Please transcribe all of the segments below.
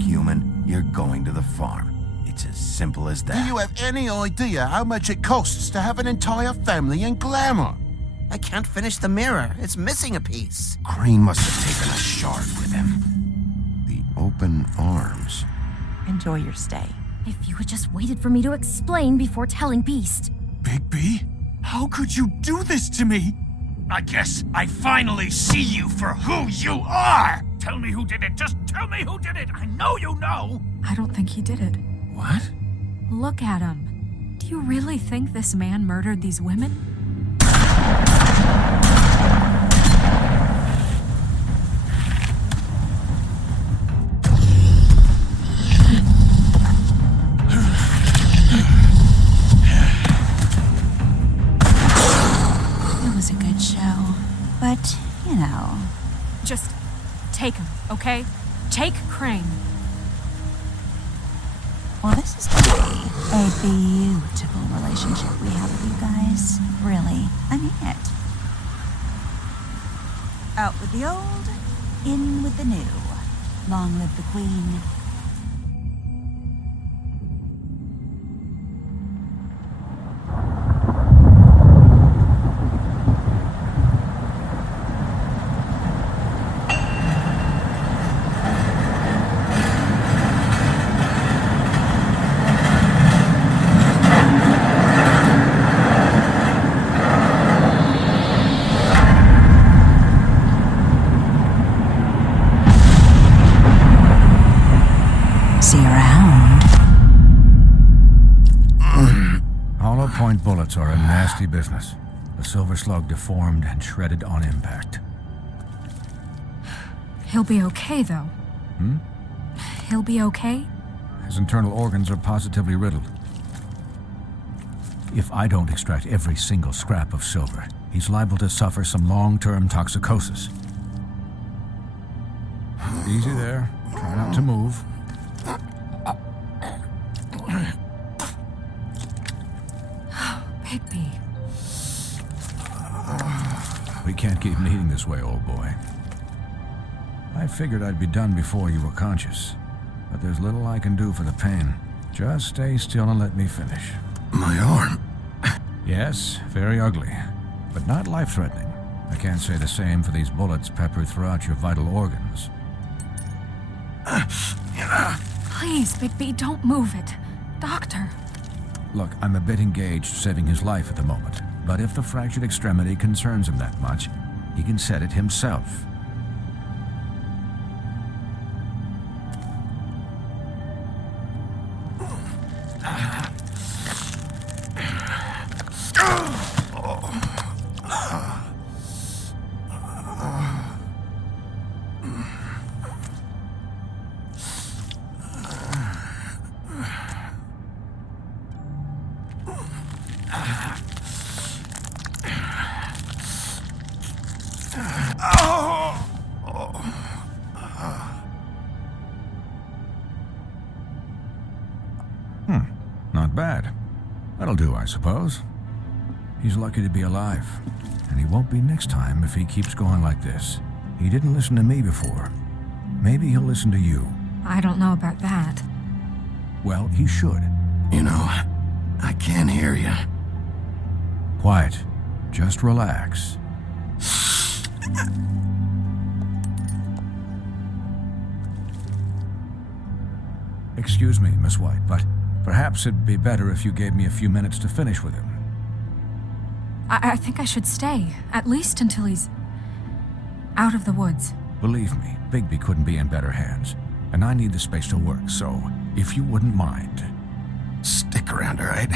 work, human. You're going to the farm. It's as simple as that. Do you have any idea how much it costs to have an entire family in glamour? I can't finish the mirror. It's missing a piece. Crane must have taken a shard with him. The open arms. Enjoy your stay. If you had just waited for me to explain before telling Beast. Bigby, how could you do this to me? I guess I finally see you for who you are! Tell me who did it. Just tell me who did it. I know you know. I don't think he did it. What? Look at him. Do you really think this man murdered these women? It was a good show. But, you know. Just take him, okay? Take Crane. Well, this is going to be a beautiful relationship we have with you guys. Really. I mean it. Out with the old, in with the new. Long live the Queen. See you around. Hollow point bullets are a nasty business. The silver slug deformed and shredded on impact. He'll be okay, though. He'll be okay? His internal organs are positively riddled. If I don't extract every single scrap of silver, he's liable to suffer some long-term toxicosis. Easy there. Try not to move. Bigby. We can't keep needing this way, old boy. I figured I'd be done before you were conscious, but there's little I can do for the pain. Just stay still and let me finish. My arm. Yes, very ugly, but not life-threatening. I can't say the same for these bullets peppered throughout your vital organs. Please, Bigby, don't move it. Doctor. Look, I'm a bit engaged saving his life at the moment, but if the fractured extremity concerns him that much, he can set it himself. Not bad. That'll do, I suppose. He's lucky to be alive, and he won't be next time if he keeps going like this. He didn't listen to me before. Maybe he'll listen to you. I don't know about that. Well, he should. You know, I can't hear you. Quiet. Just relax. Excuse me, Miss White, but perhaps it'd be better if you gave me a few minutes to finish with him. I think I should stay, at least until he's out of the woods. Believe me, Bigby couldn't be in better hands, and I need the space to work, so if you wouldn't mind. Stick around, all right?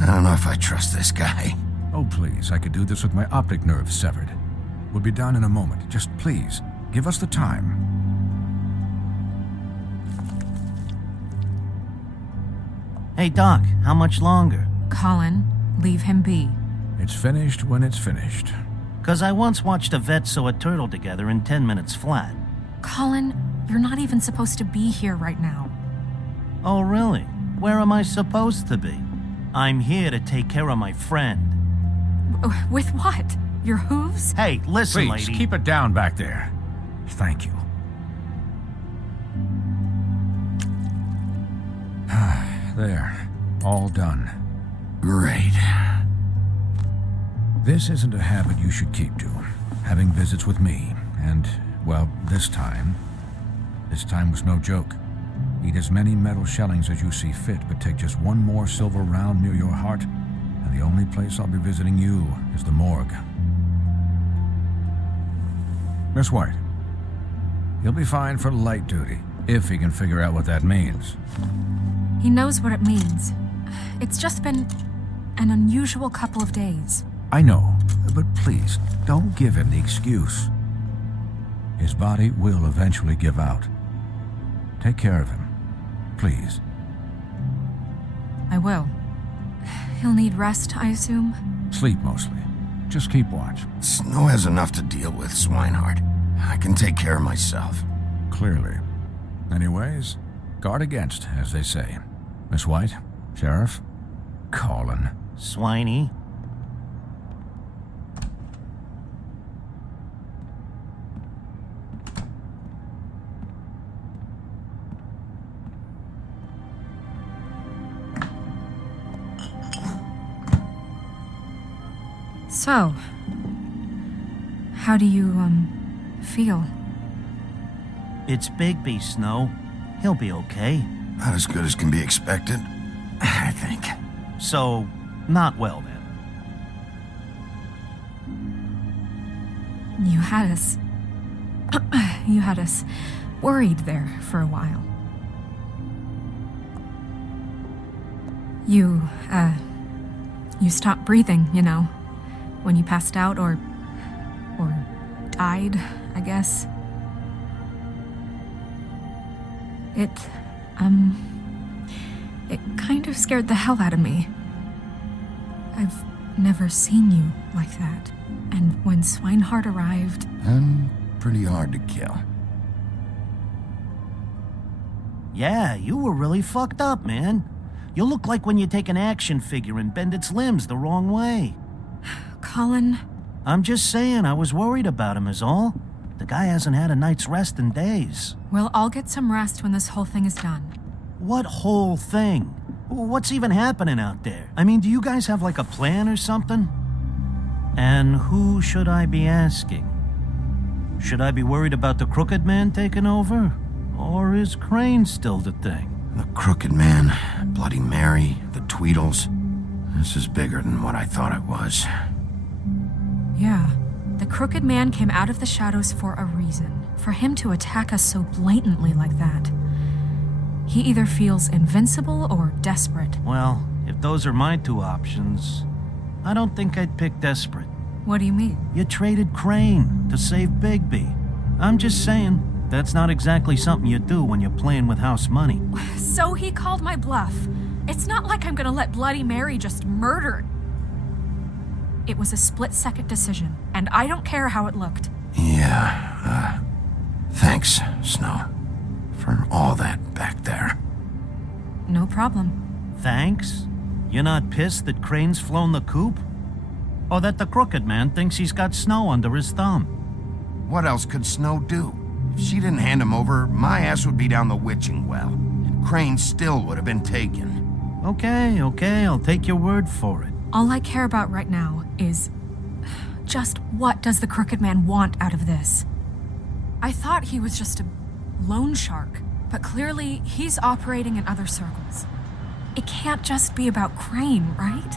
I don't know if I trust this guy. Oh, please, I could do this with my optic nerve severed. We'll be done in a moment. Just please, give us the time. Hey, Doc, how much longer? Colin, leave him be. It's finished when it's finished. 'Cause I once watched a vet sew a turtle together in 10 minutes flat. Colin, you're not even supposed to be here right now. Oh, really? Where am I supposed to be? I'm here to take care of my friend. With what? Your hooves? Hey, listen, Please, lady. keep it down back there. Thank you. There. All done. Great. This isn't a habit you should keep to. Having visits with me. And, well, this time was no joke. Eat as many metal shellings as you see fit, but take just one more silver round near your heart, and the only place I'll be visiting you is the morgue. Miss White, he'll be fine for light duty, if he can figure out what that means. He knows what it means. It's just been an unusual couple of days. I know, but please, don't give him the excuse. His body will eventually give out. Take care of him, please. I will. He'll need rest, I assume? Sleep mostly. Just keep watch. Snow has enough to deal with, Swinehart. I can take care of myself. Clearly. Anyways, guard against, as they say. Miss White, Sheriff, Colin. Swiney. So, how do you, feel? It's Bigby, Snow. He'll be okay. Not as good as can be expected, I think. So, not well then. You had us... you had us worried there for a while. You stopped breathing, you know, when you passed out or died, I guess. It kind of scared the hell out of me. I've never seen you like that. And when Swinehart arrived... And pretty hard to kill. Yeah, you were really fucked up, man. You look like when you take an action figure and bend its limbs the wrong way. Colin... I'm just saying, I was worried about him is all. The guy hasn't had a night's rest in days. Well, I'll get some rest when this whole thing is done. What whole thing? What's even happening out there? I mean, do you guys have like a plan or something? And who should I be asking? Should I be worried about the Crooked Man taking over? Or is Crane still the thing? The Crooked Man, Bloody Mary, the Tweedles. This is bigger than what I thought it was. Yeah. The Crooked Man came out of the shadows for a reason. For him to attack us so blatantly like that. He either feels invincible or desperate. Well, if those are my two options, I don't think I'd pick desperate. What do you mean? You traded Crane to save Bigby. I'm just saying, that's not exactly something you do when you're playing with house money. So he called my bluff. It's not like I'm gonna let Bloody Mary just murder. It was a split-second decision, and I don't care how it looked. Yeah, thanks, Snow, for all that back there. No problem. Thanks? You're not pissed that Crane's flown the coop? Or that the Crooked Man thinks he's got Snow under his thumb? What else could Snow do? If she didn't hand him over, my ass would be down the witching well, and Crane still would have been taken. Okay, I'll take your word for it. All I care about right now is just what does the Crooked Man want out of this? I thought he was just a loan shark, but clearly he's operating in other circles. It can't just be about Crane, right?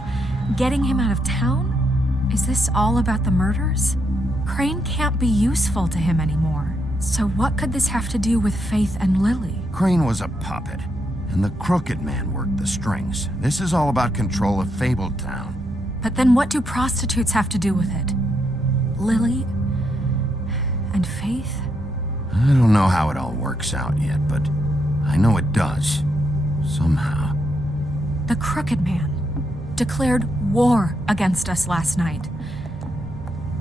Getting him out of town? Is this all about the murders? Crane can't be useful to him anymore. So what could this have to do with Faith and Lily? Crane was a puppet, and the Crooked Man worked the strings. This is all about control of Fabletown. But then what do prostitutes have to do with it? Lily? And Faith? I don't know how it all works out yet, but I know it does. Somehow. The Crooked Man declared war against us last night.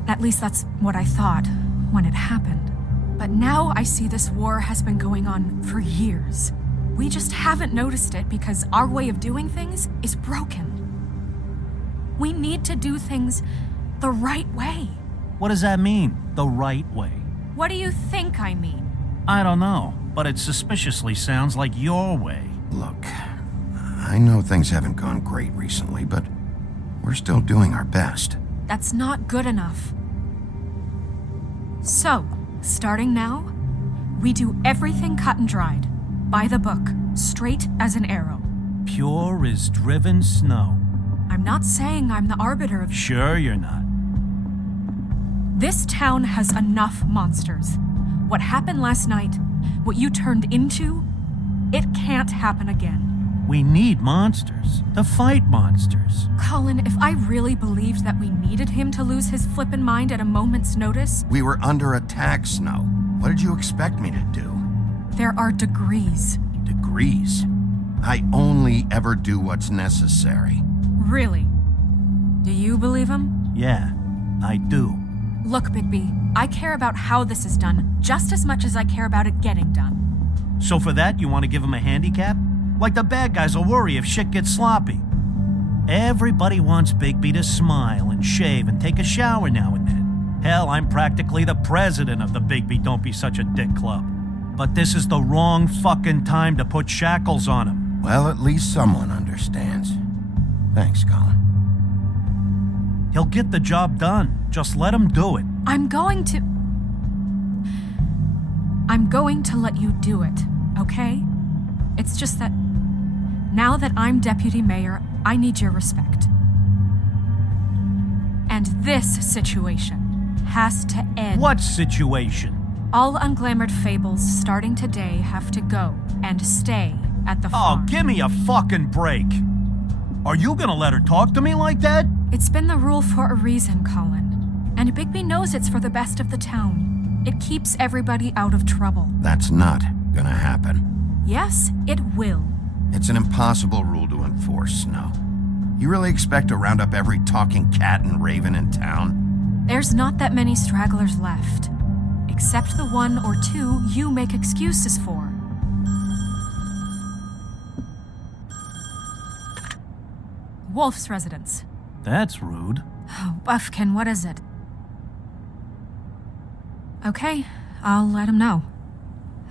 At least that's what I thought when it happened. But now I see this war has been going on for years. We just haven't noticed it because our way of doing things is broken. We need to do things the right way. What does that mean, the right way? What do you think I mean? I don't know, but it suspiciously sounds like your way. Look, I know things haven't gone great recently, but we're still doing our best. That's not good enough. So, starting now, we do everything cut and dried, by the book, straight as an arrow. Pure as driven snow. I'm not saying I'm the arbiter of... Sure you're not. This town has enough monsters. What happened last night, what you turned into, it can't happen again. We need monsters to fight monsters. Colin, if I really believed that we needed him to lose his flippin' mind at a moment's notice, We were under attack, Snow. What did you expect me to do? there are degrees. Degrees. I only ever do what's necessary. Really? Do you believe him? Yeah, I do. Look, Bigby, I care about how this is done just as much as I care about it getting done. So for that, you want to give him a handicap? Like the bad guys will worry if shit gets sloppy. Everybody wants Bigby to smile and shave and take a shower now and then. Hell, I'm practically the president of the Bigby Don't Be Such a Dick Club. But this is the wrong fucking time to put shackles on him. Well, at least someone understands. Thanks, Colin. He'll get the job done. Just let him do it. I'm going to let you do it, okay? It's just that now that I'm deputy mayor, I need your respect. And this situation has to end. What situation? All unglamored fables starting today have to go and stay at the Oh, farm. give me a fucking break. Are you gonna let her talk to me like that? It's been the rule for a reason, Colin. And Bigby knows it's for the best of the town. It keeps everybody out of trouble. That's not gonna happen. Yes, it will. It's an impossible rule to enforce, Snow. You really expect to round up every talking cat and raven in town? There's not that many stragglers left. Except the one or two you make excuses for. Wolf's residence. That's rude. Oh, Buffkin, what is it? Okay, I'll let him know.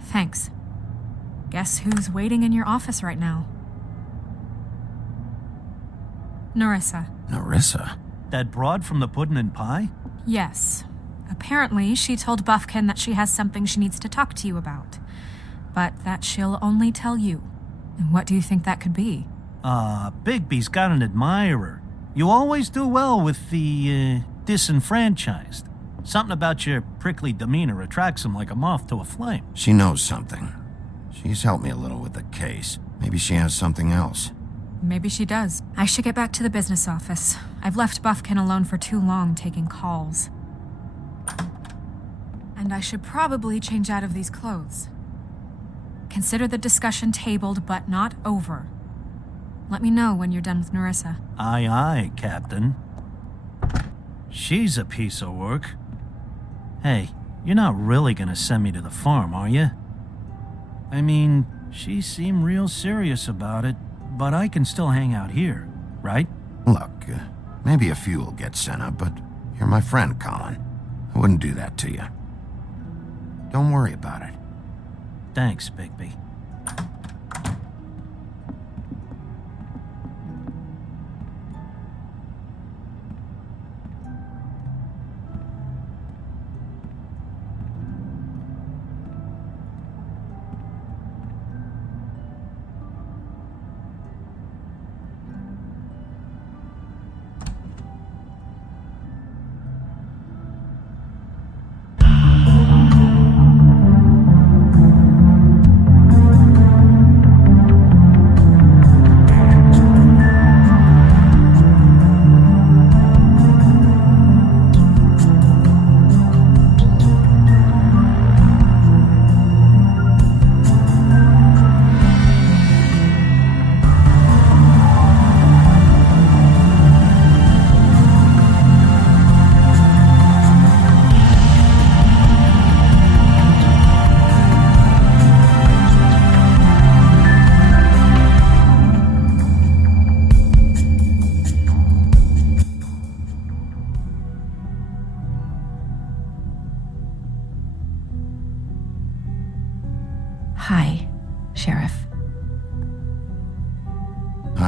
Thanks. Guess who's waiting in your office right now? Narissa. Narissa? That broad from the puddin' and pie? Yes. Apparently, she told Buffkin that she has something she needs to talk to you about. But that she'll only tell you. And what do you think that could be? Bigby's got an admirer. You always do well with the, disenfranchised. Something about your prickly demeanor attracts him like a moth to a flame. She knows something. She's helped me a little with the case. Maybe she has something else. Maybe she does. I should get back to the business office. I've left Buffkin alone for too long taking calls. And I should probably change out of these clothes. Consider the discussion tabled but not over. Let me know when you're done with Narissa. Aye, aye, Captain. She's a piece of work. Hey, you're not really gonna send me to the farm, are you? I mean, she seemed real serious about it, but I can still hang out here, right? Look, maybe a few will get sent up, but you're my friend, Colin. I wouldn't do that to you. Don't worry about it. Thanks, Bigby.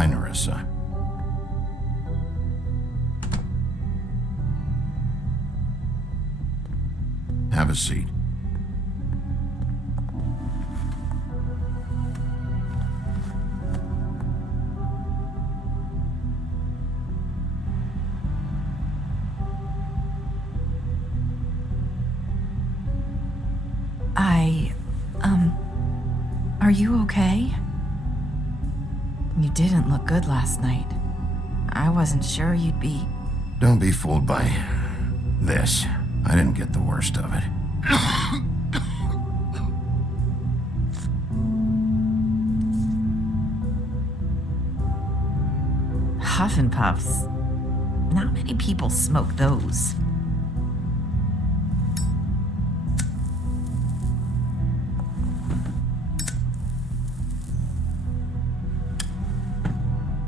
Bye, Nerissa. Have a seat. Are you okay? You didn't look good last night. I wasn't sure you'd be... Don't be fooled by this. I didn't get the worst of it. Huff and Puffs. Not many people smoke those.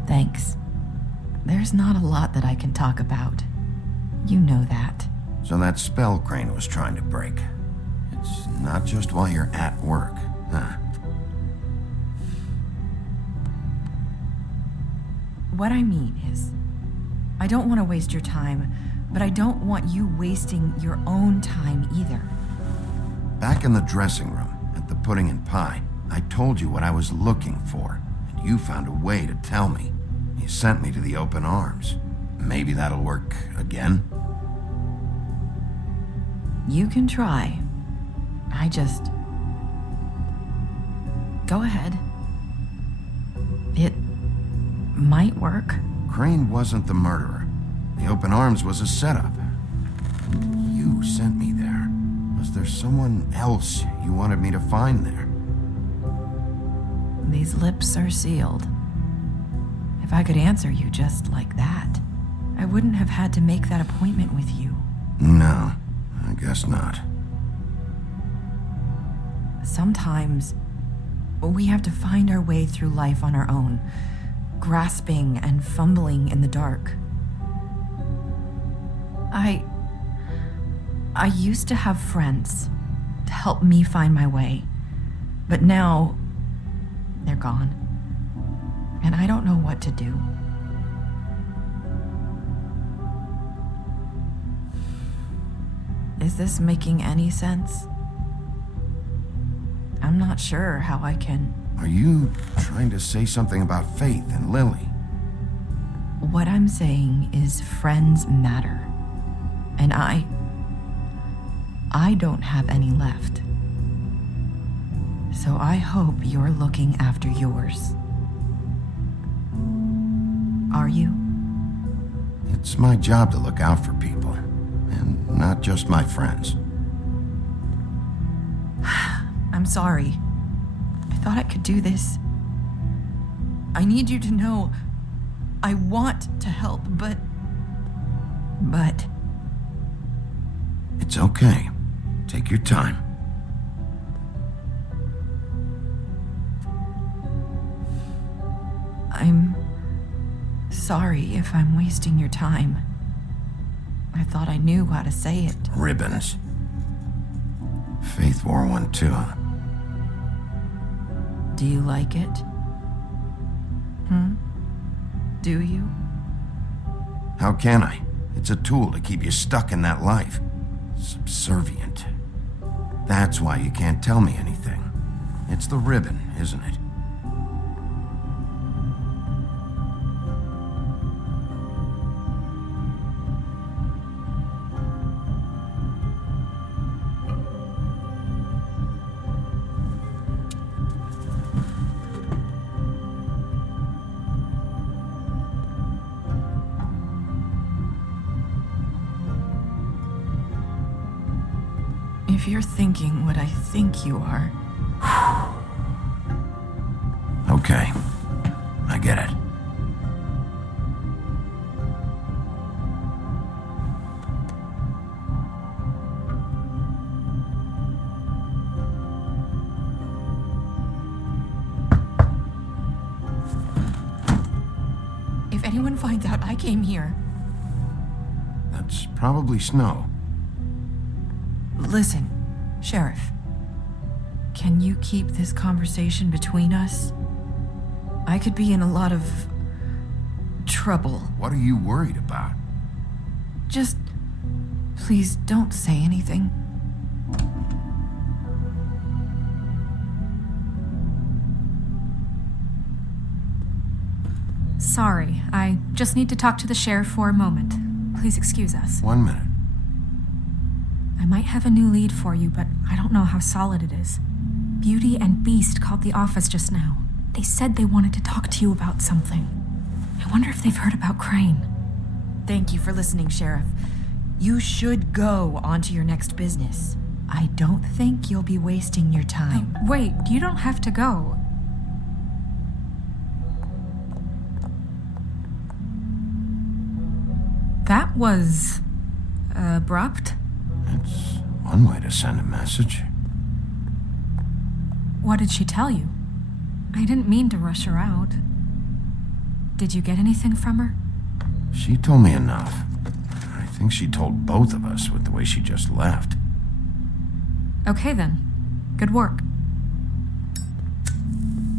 Thanks. There's not a lot that I can talk about. You know that. So that spell Crane was trying to break. It's not just while you're at work, huh? What I mean is, I don't want to waste your time, but I don't want you wasting your own time either. Back in the dressing room, at the pudding and pie, I told you what I was looking for, and you found a way to tell me. You sent me to the open arms. Maybe that'll work again? You can try. I just... Go ahead. It might work. Crane wasn't the murderer. The open arms was a setup. You sent me there. Was there someone else you wanted me to find there? These lips are sealed. If I could answer you just like that, I wouldn't have had to make that appointment with you. No, I guess not. Sometimes we have to find our way through life on our own, grasping and fumbling in the dark. I used to have friends to help me find my way, but now they're gone, and I don't know what to do. Is this making any sense? I'm not sure how I can... Are you trying to say something about Faith and Lily? What I'm saying is friends matter. And I don't have any left. So I hope you're looking after yours. Are you? It's my job to look out for people, and not just my friends. I'm sorry. I thought I could do this. I need you to know I want to help, but... It's okay. Take your time. I'm sorry if I'm wasting your time. I thought I knew how to say it. Ribbons. Faith wore one too. Do you like it? Do you? How can I? It's a tool to keep you stuck in that life. Subservient. That's why you can't tell me anything. It's the ribbon, isn't it? If you're thinking what I think you are... Okay. I get it. If anyone finds out I came here... That's probably Snow. Listen, Sheriff. Can you keep this conversation between us? I could be in a lot of trouble. What are you worried about? Just please don't say anything. Sorry, I just need to talk to the sheriff for a moment. Please excuse us. 1 minute. I might have a new lead for you, but I don't know how solid it is. Beauty and Beast called the office just now. They said they wanted to talk to you about something. I wonder if they've heard about Crane. Thank you for listening, Sheriff. You should go on to your next business. I don't think you'll be wasting your time. Wait, you don't have to go. That was abrupt. It's one way to send a message. What did she tell you? I didn't mean to rush her out. Did you get anything from her? She told me enough. I think she told both of us with the way she just left. Okay then. Good work.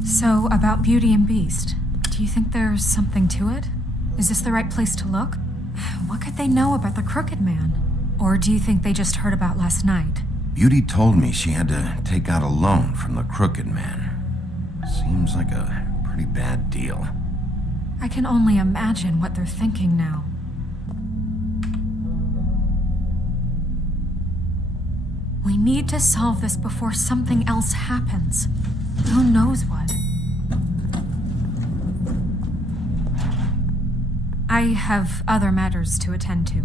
So, about Beauty and Beast, do you think there's something to it? Is this the right place to look? What could they know about the Crooked Man? Or do you think they just heard about last night? Beauty told me she had to take out a loan from the Crooked Man. Seems like a pretty bad deal. I can only imagine what they're thinking now. We need to solve this before something else happens. Who knows what? I have other matters to attend to.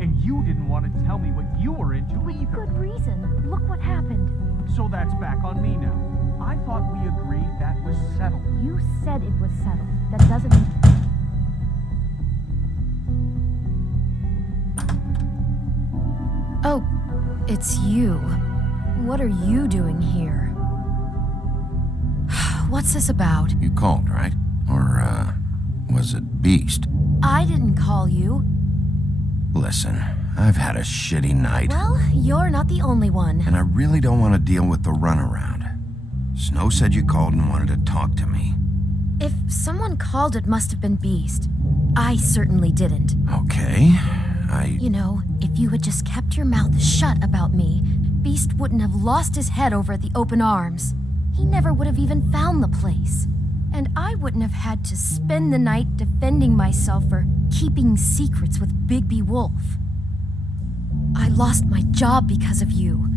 And you didn't want to tell me what you were into either. Good reason. Look what happened. So that's back on me now. I thought we agreed that was settled. You said it was settled. That doesn't mean... Oh, it's you. What are you doing here? What's this about? You called, right? Or, was it Beast? I didn't call you. Listen, I've had a shitty night. Well, you're not the only one. And I really don't want to deal with the runaround. Snow said you called and wanted to talk to me. If someone called, it must have been Beast. I certainly didn't. Okay, You know, if you had just kept your mouth shut about me, Beast wouldn't have lost his head over at the open arms. He never would have even found the place. And I wouldn't have had to spend the night defending myself for keeping secrets with Bigby Wolf. I lost my job because of you.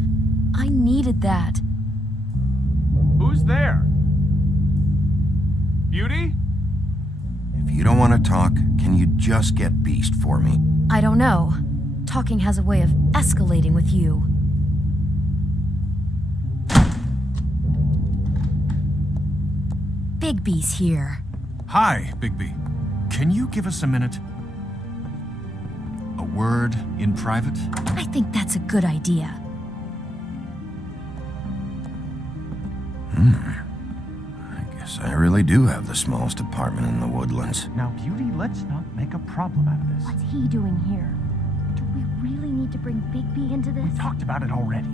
I needed that. Who's there? Beauty? If you don't want to talk, can you just get Beast for me? I don't know. Talking has a way of escalating with you. Bigby's here. Hi, Bigby. Can you give us a minute? A word in private? I think that's a good idea. I guess I really do have the smallest apartment in the Woodlands. Now, Beauty, let's not make a problem out of this. What's he doing here? Do we really need to bring Bigby into this? We talked about it already.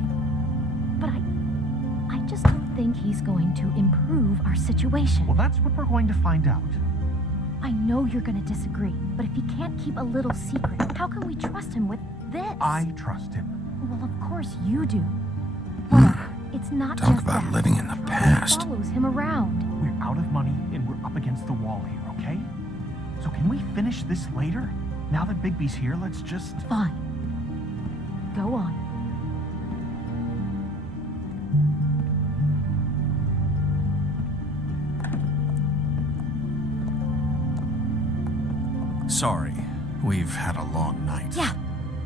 But I just don't think he's going to improve our situation. Well, that's what we're going to find out. I know you're going to disagree, but if he can't keep a little secret, how can we trust him with this? I trust him. Well, of course you do. Whatever. It's not Talk just about that. living in the He past. follows him around. We're out of money and we're up against the wall here, okay? So can we finish this later? Now that Bigby's here, let's just... Fine. Go on. Sorry, we've had a long night. Yeah.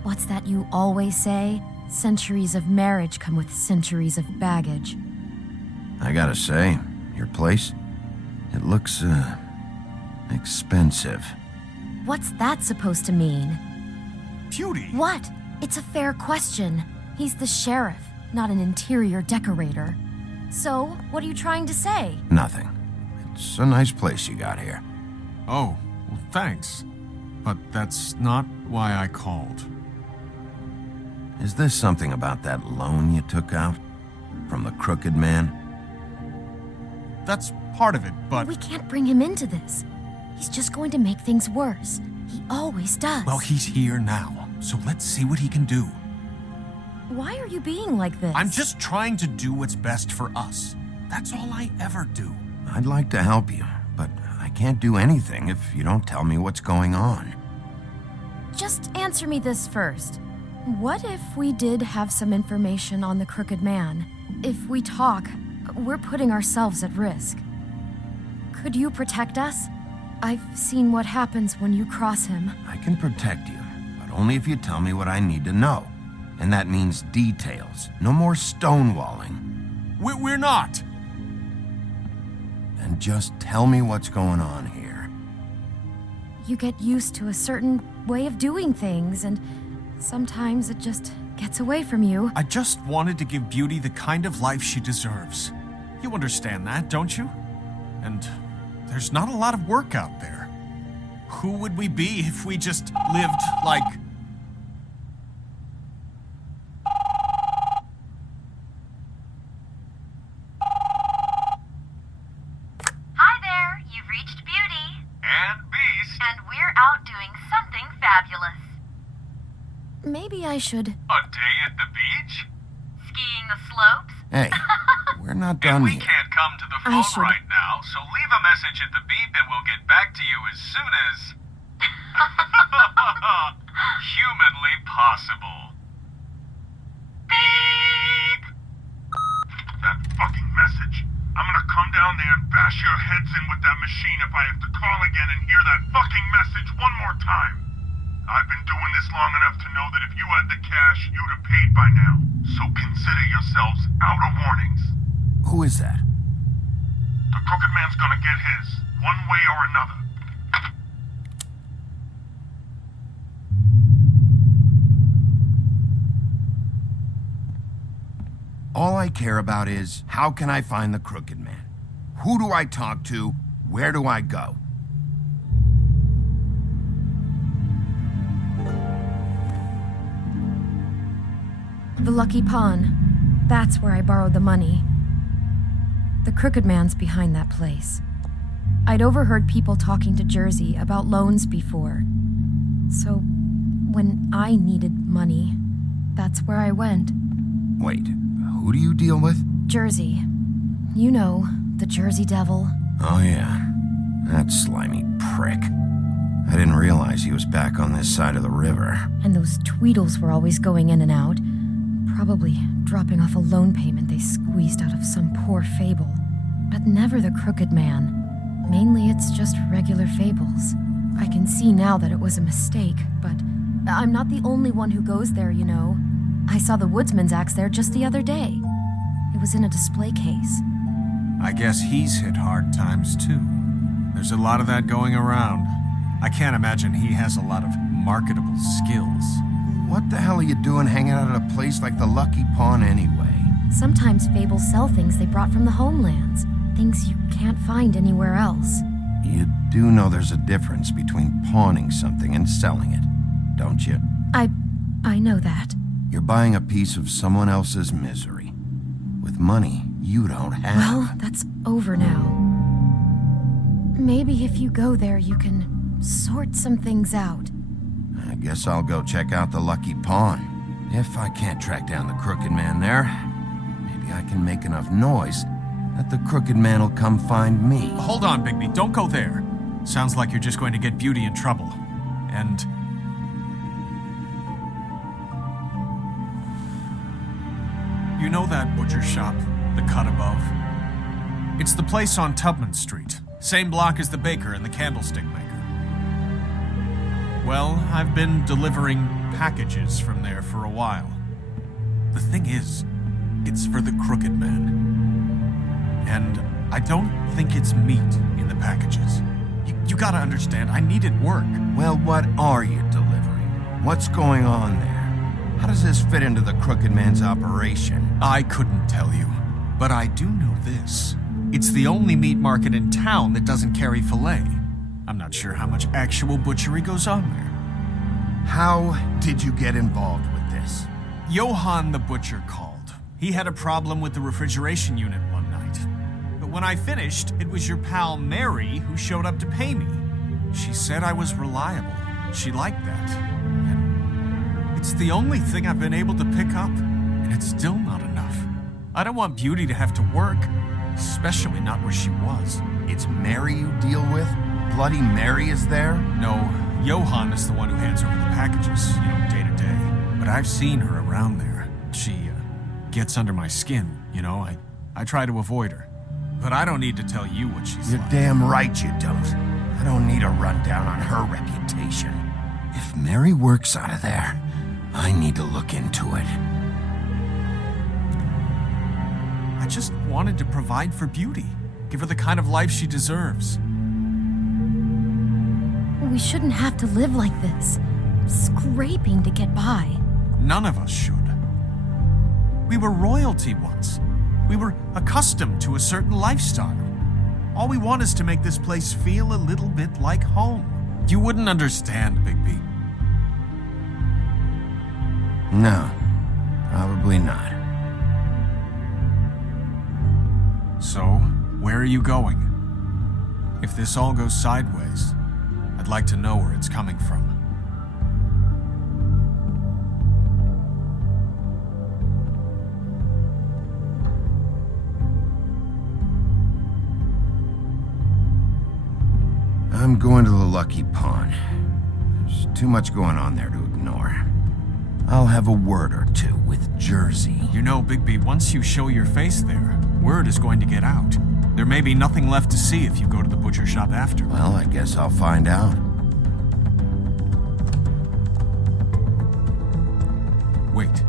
What's that you always say? Centuries of marriage come with centuries of baggage. I gotta say, your place, it looks, expensive. What's that supposed to mean? Beauty! What? It's a fair question. He's the sheriff, not an interior decorator. So, what are you trying to say? Nothing. It's a nice place you got here. Oh, well, thanks. but that's not why I called. Is this something about that loan you took out? From the crooked man? That's part of it, but... We can't bring him into this. He's just going to make things worse. He always does. Well, he's here now, so let's see what he can do. Why are you being like this? I'm just trying to do what's best for us. That's all I ever do. I'd like to help you, but I can't do anything if you don't tell me what's going on. Just answer me this first. What if we did have some information on the crooked man? If we talk, we're putting ourselves at risk. Could you protect us? I've seen what happens when you cross him. I can protect you, but only if you tell me what I need to know. And that means details. No more stonewalling. We're not. Then just tell me what's going on here. You get used to a certain way of doing things, and sometimes it just gets away from you. I just wanted to give Beauty the kind of life she deserves. You understand that, don't you? And there's not a lot of work out there. Who would we be if we just lived like... Hi there, you've reached Beauty. And Beast. And we're out doing something fabulous. Maybe I should... A day at the beach? Skiing the slopes? Hey, we're not done We yet. can't come to the I phone should- right now, so leave a message at the beep and we'll get back to you as soon as... humanly possible. Beep! That fucking message. I'm gonna come down there and bash your heads in with that machine if I have to call again and hear that fucking message one more time. I've been doing this long enough to know that if you had the cash, you'd have paid by now. So consider yourselves out of warnings. Who is that? The crooked man's gonna get his, one way or another. All I care about is, how can I find the crooked man? Who do I talk to? Where do I go? The Lucky Pawn. That's where I borrowed the money. The crooked man's behind that place. I'd overheard people talking to Jersey about loans before. So, when I needed money, that's where I went. Wait, who do you deal with? Jersey. You know, the Jersey Devil. Oh yeah, that slimy prick. I didn't realize he was back on this side of the river. And those Tweedles were always going in and out. Probably dropping off a loan payment they squeezed out of some poor fable. But never the crooked man. Mainly it's just regular fables. I can see now that it was a mistake, but I'm not the only one who goes there, you know. I saw the woodsman's axe there just the other day. It was in a display case. I guess he's hit hard times too. There's a lot of that going around. I can't imagine he has a lot of marketable skills. What the hell are you doing hanging out at a place like the Lucky Pawn anyway? Sometimes fables sell things they brought from the homelands. Things you can't find anywhere else. You do know there's a difference between pawning something and selling it, don't you? I know that. You're buying a piece of someone else's misery. With money you don't have. Well, that's over now. Maybe if you go there, you can sort some things out. I guess I'll go check out the Lucky Pawn. If I can't track down the crooked man there, maybe I can make enough noise that the crooked man will come find me. Hold on, Bigby, don't go there. Sounds like you're just going to get Beauty in trouble. And... you know that butcher shop, the cut above? It's the place on Tubman Street. Same block as the baker and the candlestick maker. Well, I've been delivering packages from there for a while. The thing is, it's for the crooked man. And I don't think it's meat in the packages. You gotta understand, I needed work. Well, what are you delivering? What's going on there? How does this fit into the crooked man's operation? I couldn't tell you, but I do know this. It's the only meat market in town that doesn't carry filet. I'm not sure how much actual butchery goes on there. How did you get involved with this? Johann the butcher called. He had a problem with the refrigeration unit one night. But when I finished, it was your pal Mary who showed up to pay me. She said I was reliable. She liked that. And it's the only thing I've been able to pick up, and it's still not enough. I don't want Beauty to have to work, especially not where she was. It's Mary you deal with? Bloody Mary is there? No, Johann is the one who hands over the packages, day to day. But I've seen her around there. She gets under my skin, I try to avoid her. But I don't need to tell you what she's You're like. damn right you don't. I don't need a rundown on her reputation. If Mary works out of there, I need to look into it. I just wanted to provide for Beauty. Give her the kind of life she deserves. We shouldn't have to live like this, scraping to get by. None of us should. We were royalty once. We were accustomed to a certain lifestyle. All we want is to make this place feel a little bit like home. You wouldn't understand, Bigby. No, probably not. So, where are you going? If this all goes sideways, I'd like to know where it's coming from. I'm going to the Lucky Pawn. There's too much going on there to ignore. I'll have a word or two with Jersey. Bigby, once you show your face there, word is going to get out. There may be nothing left to see if you go to the butcher shop after. Well, I guess I'll find out. Wait,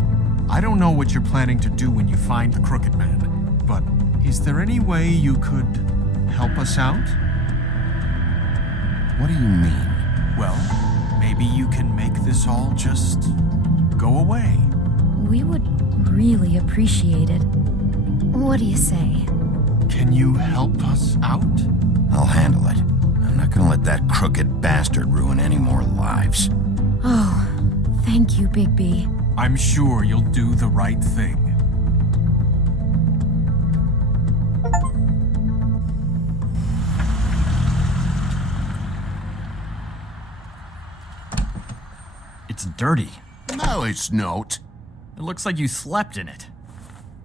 I don't know what you're planning to do when you find the Crooked Man, but is there any way you could help us out? What do you mean? Well, maybe you can make this all just go away. We would really appreciate it. What do you say? Can you help us out? I'll handle it. I'm not gonna let that crooked bastard ruin any more lives. Oh, thank you, Bigby. I'm sure you'll do the right thing. It's dirty. No, it's not. It looks like you slept in it.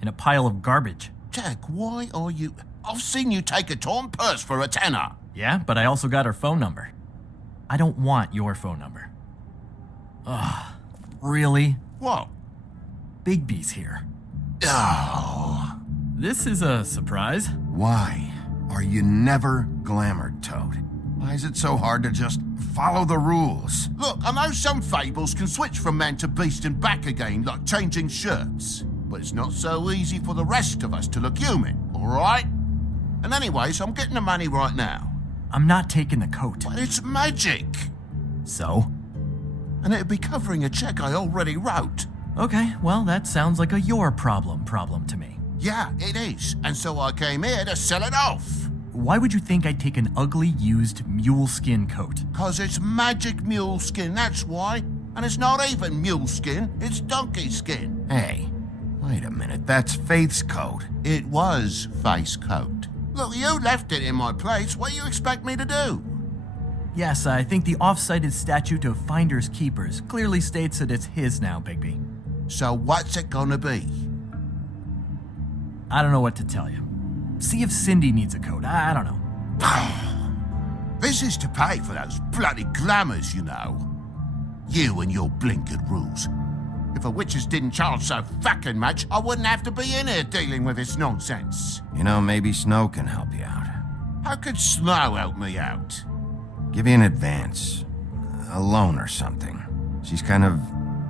In a pile of garbage. Jack, why are you... I've seen you take a torn purse for a tenner. Yeah, but I also got her phone number. I don't want your phone number. Ugh, really? What? Bigby's here. Oh. This is a surprise. Why are you never glamored, Toad? Why is it so hard to just follow the rules? Look, I know some fables can switch from man to beast and back again, like changing shirts. But it's not so easy for the rest of us to look human, alright? And anyways, I'm getting the money right now. I'm not taking the coat. But it's magic! So? And it'd be covering a check I already wrote. Okay, well, that sounds like a your problem to me. Yeah, it is. And so I came here to sell it off. Why would you think I'd take an ugly, used mule skin coat? 'Cause it's magic mule skin, that's why. And it's not even mule skin, it's donkey skin. Hey, wait a minute, that's Faith's coat. It was Faith's coat. Look, you left it in my place, what do you expect me to do? Yes, I think the off-cited statute of Finders Keepers clearly states that it's his now, Bigby. So what's it gonna be? I don't know what to tell you. See if Cindy needs a coat. I don't know. This is to pay for those bloody glamours, you know. You and your blinkered rules. If the witches didn't charge so fucking much, I wouldn't have to be in here dealing with this nonsense. Maybe Snow can help you out. How could Snow help me out? Give you an advance. A loan or something. She's kind of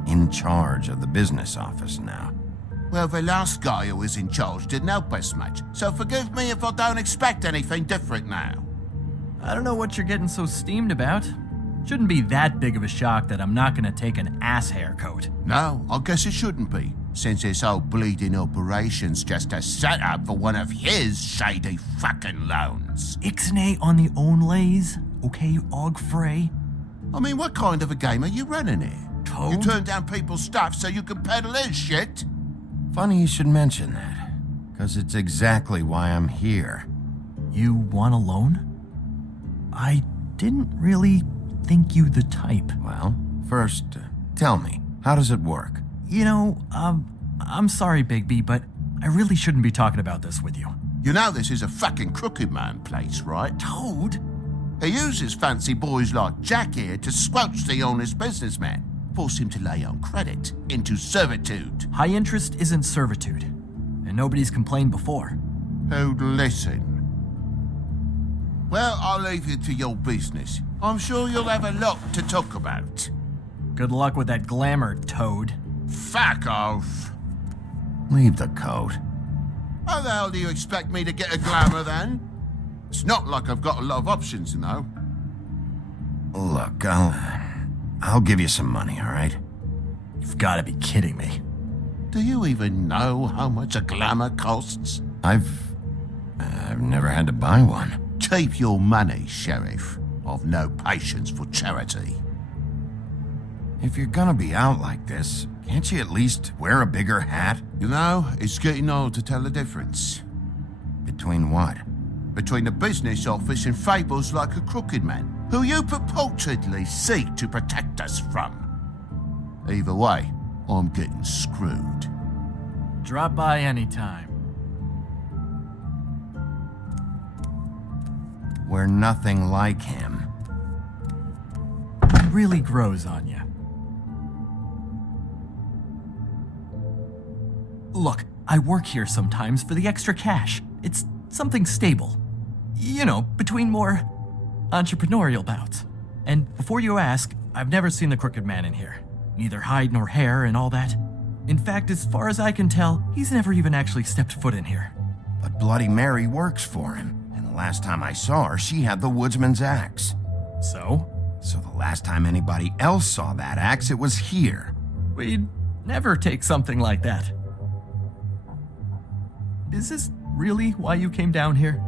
in charge of the business office now. Well, the last guy who was in charge didn't help us much, so forgive me if I don't expect anything different now. I don't know what you're getting so steamed about. Shouldn't be that big of a shock that I'm not gonna take an ass haircoat. No, I guess it shouldn't be, since this whole bleeding operation's just a setup for one of his shady fucking loans. Ixnay on the onlays? okay, Og Frey? I mean, what kind of a game are you running here? Toad? You turn down people's stuff so you can peddle his shit? Funny you should mention that, because it's exactly why I'm here. You want a loan? I didn't really think you the type. Well, first, tell me, how does it work? You know, I'm sorry, Bigby, but I really shouldn't be talking about this with you. You know this is a fucking crooked man place, right? Toad? He uses fancy boys like Jack here to squelch the honest businessman, force him to lay on credit into servitude. High interest isn't servitude, and nobody's complained before. Who'd listen? Well, I'll leave you to your business. I'm sure you'll have a lot to talk about. Good luck with that glamour, Toad. Fuck off. Leave the coat. How the hell do you expect me to get a glamour then? It's not like I've got a lot of options, you know. Look, I'll give you some money, all right? You've got to be kidding me. Do you even know how much a glamour costs? I've never had to buy one. Keep your money, Sheriff. I've no patience for charity. If you're gonna be out like this, can't you at least wear a bigger hat? You know, it's getting old to tell the difference. Between what? Between the business office and fables like a crooked man, who you purportedly seek to protect us from. Either way, I'm getting screwed. Drop by anytime. We're nothing like him. It really grows on you. Look, I work here sometimes for the extra cash. It's something stable. You know, between more entrepreneurial bouts. And before you ask, I've never seen the crooked man in here. Neither hide nor hair and all that. In fact, as far as I can tell, he's never even actually stepped foot in here. But Bloody Mary works for him. And the last time I saw her, she had the woodsman's axe. So? So the last time anybody else saw that axe, it was here. We'd never take something like that. Is this really why you came down here?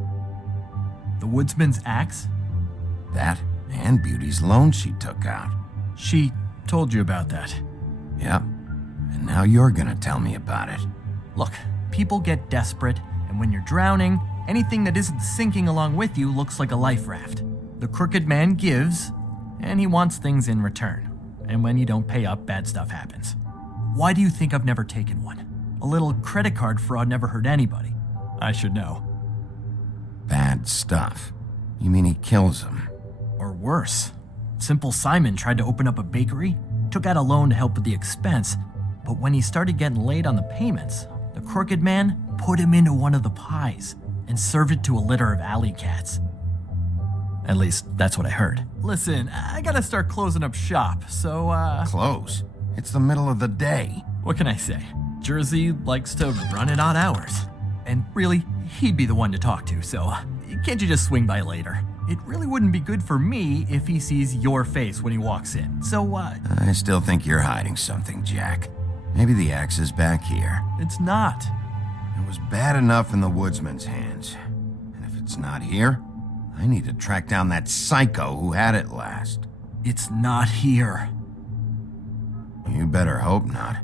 The woodsman's axe? That and Beauty's loan she took out. She told you about that. Yep. And now you're gonna tell me about it. Look, people get desperate, and when you're drowning, anything that isn't sinking along with you looks like a life raft. The crooked man gives, and he wants things in return. And when you don't pay up, bad stuff happens. Why do you think I've never taken one? A little credit card fraud never hurt anybody. I should know. Bad stuff. You mean he kills them? Or worse. Simple Simon tried to open up a bakery, took out a loan to help with the expense, but when he started getting late on the payments, the crooked man put him into one of the pies and served it to a litter of alley cats. At least, that's what I heard. Listen, I gotta start closing up shop, so, Close? It's the middle of the day. What can I say? Jersey likes to run at odd hours. And really, he'd be the one to talk to, so can't you just swing by later? It really wouldn't be good for me if he sees your face when he walks in, so I still think you're hiding something, Jack. Maybe the axe is back here. It's not. It was bad enough in the woodsman's hands. And if it's not here, I need to track down that psycho who had it last. It's not here. You better hope not.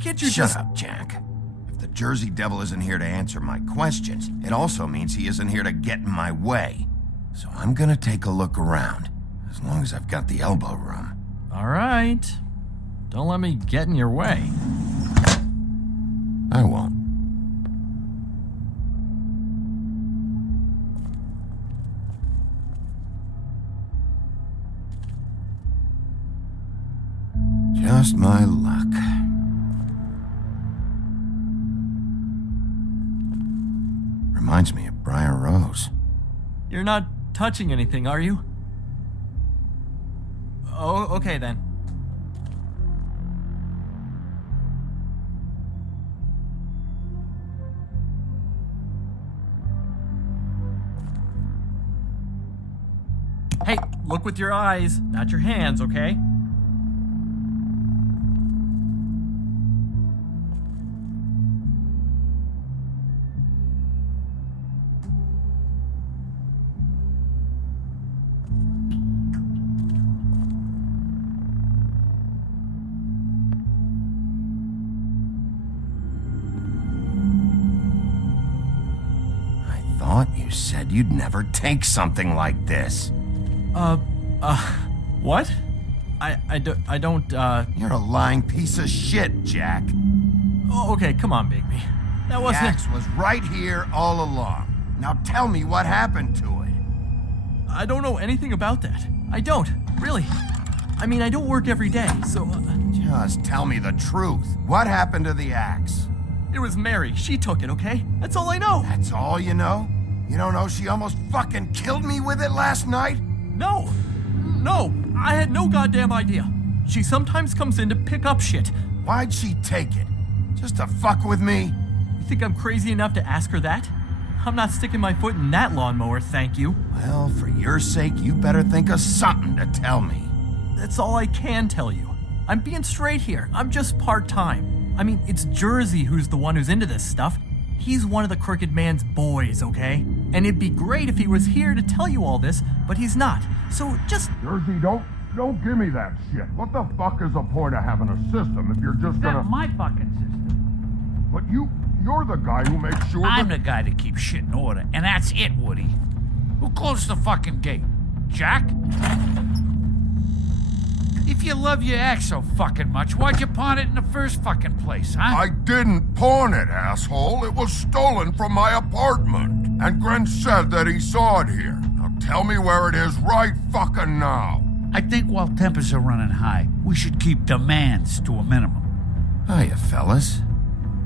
Can't you Shut up, Jack. If the Jersey Devil isn't here to answer my questions, it also means he isn't here to get in my way. So I'm gonna take a look around, as long as I've got the elbow room. All right. Don't let me get in your way. I won't. Just my luck. Reminds me of Briar Rose. You're not touching anything, are you? Oh, okay then. Hey, look with your eyes, not your hands, okay? You said you'd never take something like this. What? I don't. You're a lying piece of shit, Jack. Oh, okay, come on, Bigby. That The wasn't. axe was right here all along. Now tell me what happened to it. I don't know anything about that. I don't, really. I mean, I don't work every day, so. Just tell me the truth. What happened to the axe? It was Mary. She took it, okay? That's all I know. That's all you know? You don't know she almost fucking killed me with it last night? No, I had no goddamn idea. She sometimes comes in to pick up shit. Why'd she take it? Just to fuck with me? You think I'm crazy enough to ask her that? I'm not sticking my foot in that lawnmower, thank you. Well, for your sake, you better think of something to tell me. That's all I can tell you. I'm being straight here. I'm just part-time. I mean, it's Jersey who's the one who's into this stuff. He's one of the Crooked Man's boys, okay? And it'd be great if he was here to tell you all this, but he's not. So just... Jersey, don't give me that shit. What the fuck is the point of having a system if you're just gonna... That's my fucking system. But you're the guy who makes sure I'm the guy that keeps shit in order, and that's it, Woody. Who closed the fucking gate? Jack? If you love your ex so fucking much, why'd you pawn it in the first fucking place, huh? I didn't pawn it, asshole. It was stolen from my apartment. And Gren said that he saw it here. Now tell me where it is right fucking now. I think while tempers are running high, we should keep demands to a minimum. Hiya, fellas.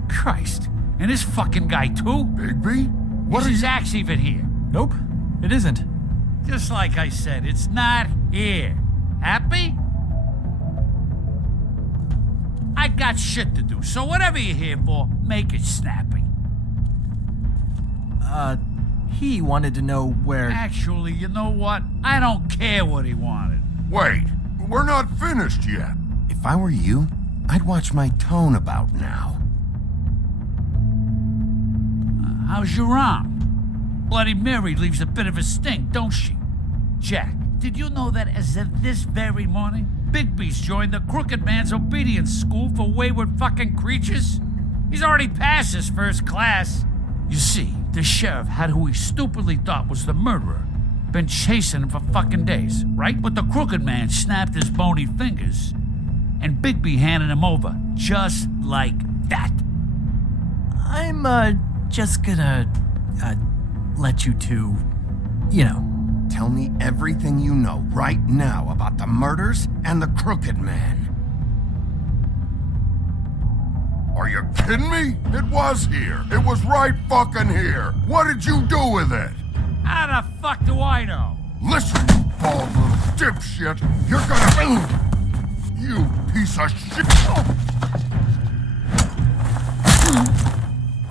Christ. And this fucking guy, too? Bigby? What is axe even here? Nope, it isn't. Just like I said, it's not here. Happy? I got shit to do, so whatever you're here for, make it snappy. He wanted to know where... Actually, you know what? I don't care what he wanted. Wait, we're not finished yet. If I were you, I'd watch my tone about now. How's your arm? Bloody Mary leaves a bit of a stink, don't she? Jack, did you know that as of this very morning, Bigby's joined the Crooked Man's obedience school for wayward fucking creatures? He's already passed his first class. You see, the sheriff had who he stupidly thought was the murderer. Been chasing him for fucking days, right? But the Crooked Man snapped his bony fingers, and Bigby handed him over, just like that. I'm, just gonna, let you two, Tell me everything you know right now about the murders and the Crooked Man. Are you kidding me? It was here. It was right fucking here. What did you do with it? How the fuck do I know? Listen, you bald little dipshit. You're gonna... You piece of shit.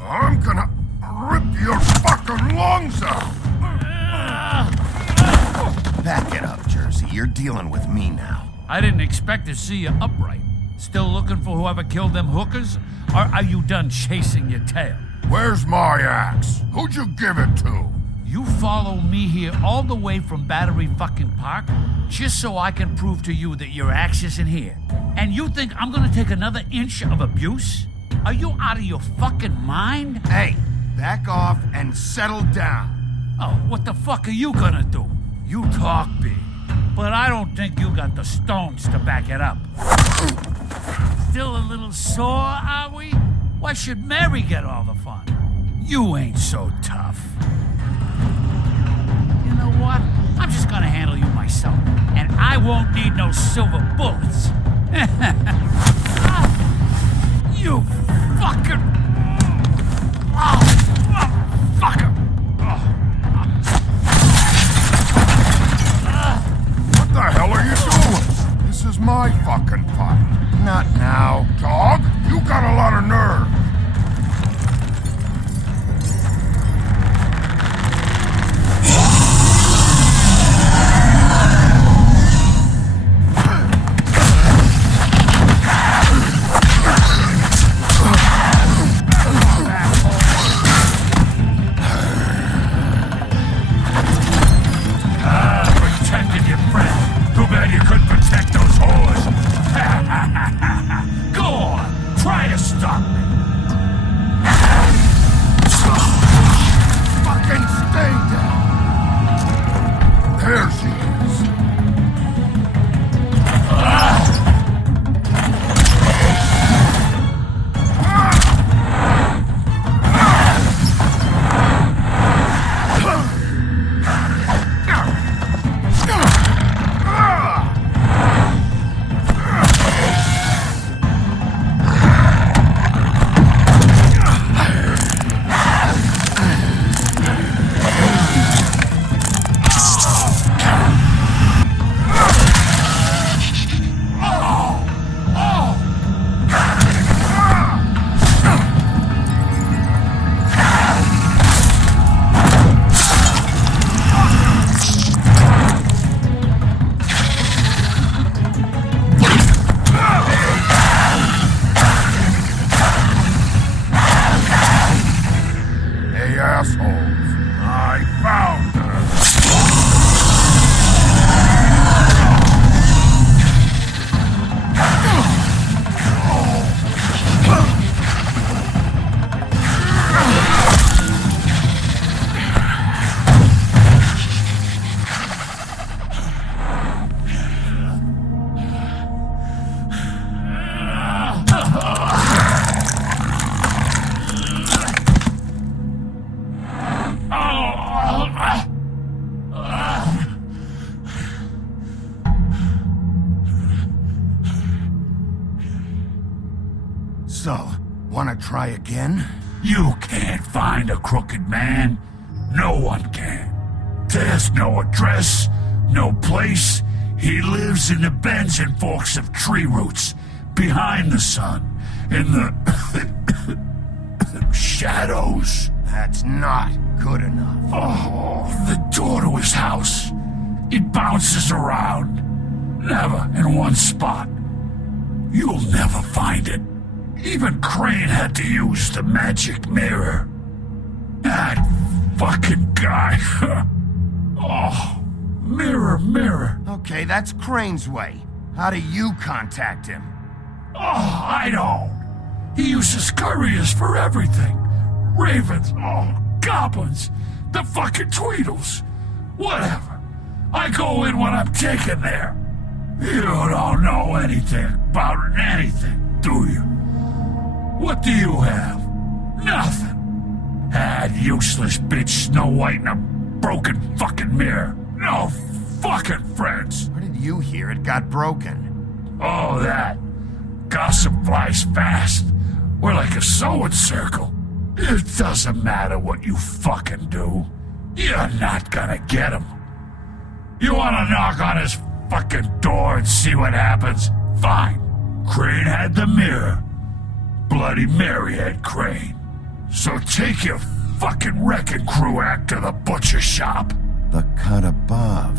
I'm gonna rip your fucking lungs out. Back it up, Jersey. You're dealing with me now. I didn't expect to see you upright. Still looking for whoever killed them hookers? Or are you done chasing your tail? Where's my axe? Who'd you give it to? You follow me here all the way from Battery fucking Park just so I can prove to you that your axe isn't here. And you think I'm gonna take another inch of abuse? Are you out of your fucking mind? Hey, back off and settle down. Oh, what the fuck are you gonna do? You talk big, but I don't think you got the stones to back it up. Still a little sore, are we? Why should Mary get all the fun? You ain't so tough. You know what? I'm just gonna handle you myself, and I won't need no silver bullets. You fucking... fucker! What the hell are you doing? This is my fucking fight. Not now. Dog, you got a lot of nerve. So, wanna try again? You can't find a crooked man. No one can. There's no address, no place. He lives in the bends and forks of tree roots, behind the sun, in the shadows. That's not good enough. Oh, the door to his house. It bounces around. Never in one spot. You'll never find it. Even Crane had to use the magic mirror. That fucking guy. Oh, mirror, mirror. Okay, that's Crane's way. How do you contact him? Oh, I don't. He uses couriers for everything. Ravens, goblins, the fucking Tweedles. Whatever. I go in when I'm taken there. You don't know anything about anything, do you? What do you have? Nothing. Had useless bitch Snow White and a broken fucking mirror. No fucking friends. Where did you hear it got broken? Oh, that. Gossip flies fast. We're like a sewing circle. It doesn't matter what you fucking do. You're not gonna get him. You wanna knock on his fucking door and see what happens? Fine. Crane had the mirror. Bloody Mary had Crane. So take your fucking wrecking crew act to the butcher shop. The cut above.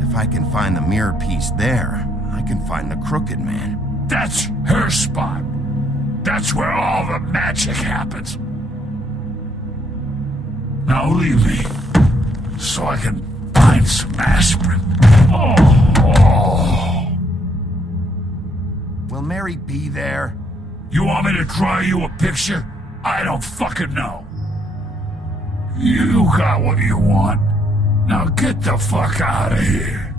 If I can find the mirror piece there, I can find the crooked man. That's her spot. That's where all the magic happens. Now leave me, so I can find some aspirin. Oh. Will Mary be there? You want me to draw you a picture? I don't fucking know. You got what you want. Now get the fuck out of here.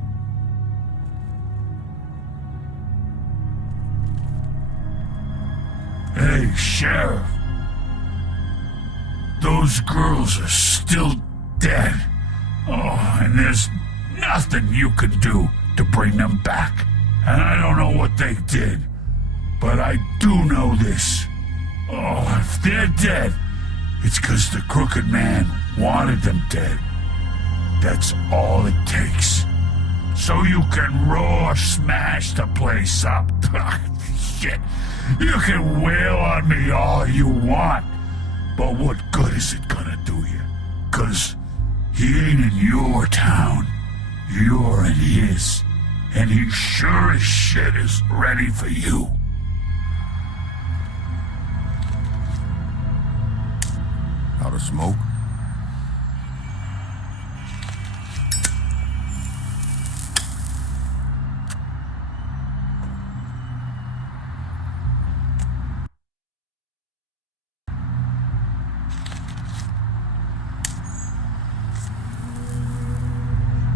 Hey, Sheriff. Those girls are still dead. Oh, and there's nothing you can do to bring them back. And I don't know what they did, but I do know this. Oh, if they're dead, it's 'cause the crooked man wanted them dead. That's all it takes. So you can roar smash the place up. Shit. You can wail on me all you want. But what good is it gonna do you? 'Cause he ain't in your town. You're in his. And he sure as shit is ready for you. Out of smoke?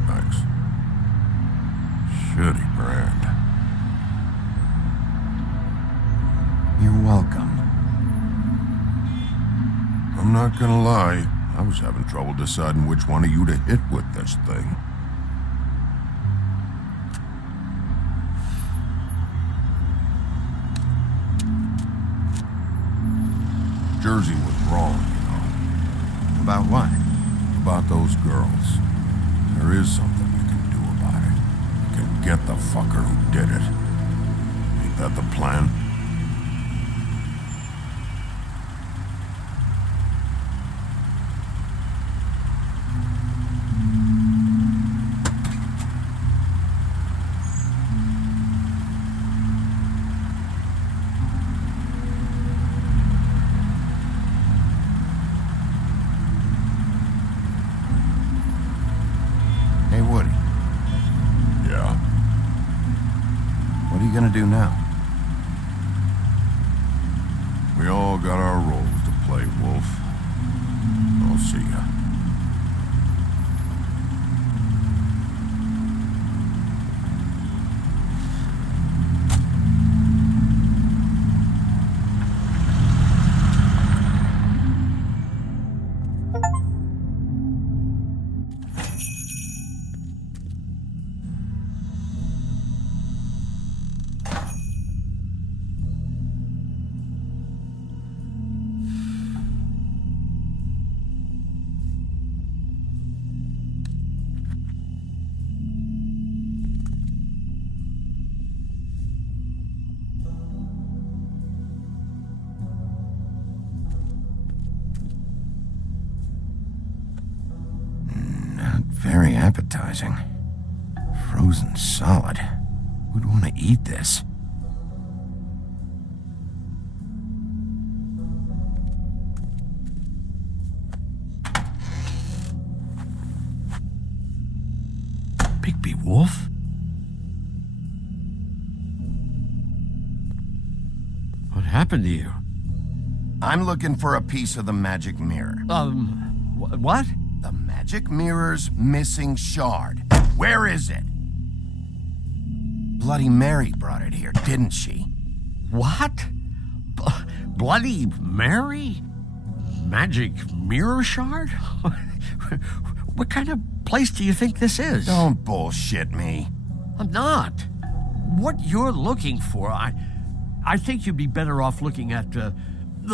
Thanks. Shitty brand. You're welcome. I'm not gonna lie, I was having trouble deciding which one of you to hit with this thing. Jersey was wrong, you know. About what? About those girls. There is something you can do about it. You can get the fucker who did it. Ain't that the plan? Hey, Woody. Yeah? What are you gonna do now? We all got our roles to play, Wolf. I'll see ya. appetizing. Frozen solid. Who'd want to eat this? Bigby Wolf? What happened to you? I'm looking for a piece of the magic mirror. What? The magic mirror's missing shard. Where is it? Bloody Mary brought it here, didn't she? What? Bloody Mary? Magic mirror shard? What kind of place do you think this is? Don't bullshit me. I'm not. What you're looking for, I think you'd be better off looking at the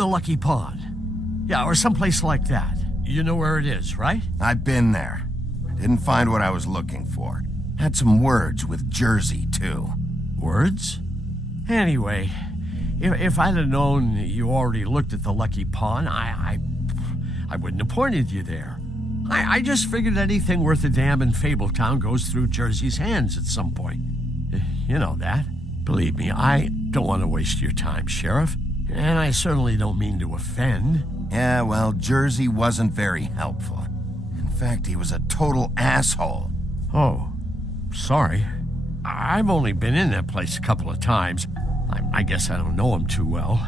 Lucky Pond. Yeah, or someplace like that. You know where it is, right? I've been there. Didn't find what I was looking for. Had some words with Jersey, too. Words? Anyway, if I'd have known you already looked at the Lucky Pond, I wouldn't have pointed you there. I just figured anything worth a damn in Fabletown goes through Jersey's hands at some point. You know that. Believe me, I don't want to waste your time, Sheriff. And I certainly don't mean to offend. Yeah, well, Jersey wasn't very helpful. In fact, he was a total asshole. Oh, sorry. I've only been in that place a couple of times. I guess I don't know him too well.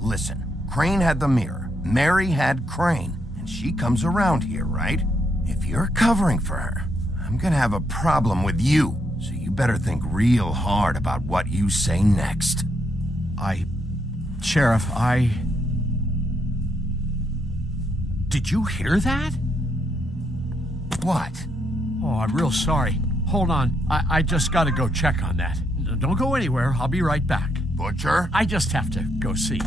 Listen, Crane had the mirror. Mary had Crane. And she comes around here, right? If you're covering for her, I'm gonna have a problem with you. So you better think real hard about what you say next. Sheriff, Did you hear that? What? Oh, I'm real sorry. Hold on. I just gotta go check on that. Don't go anywhere. I'll be right back. Butcher? I just have to go see.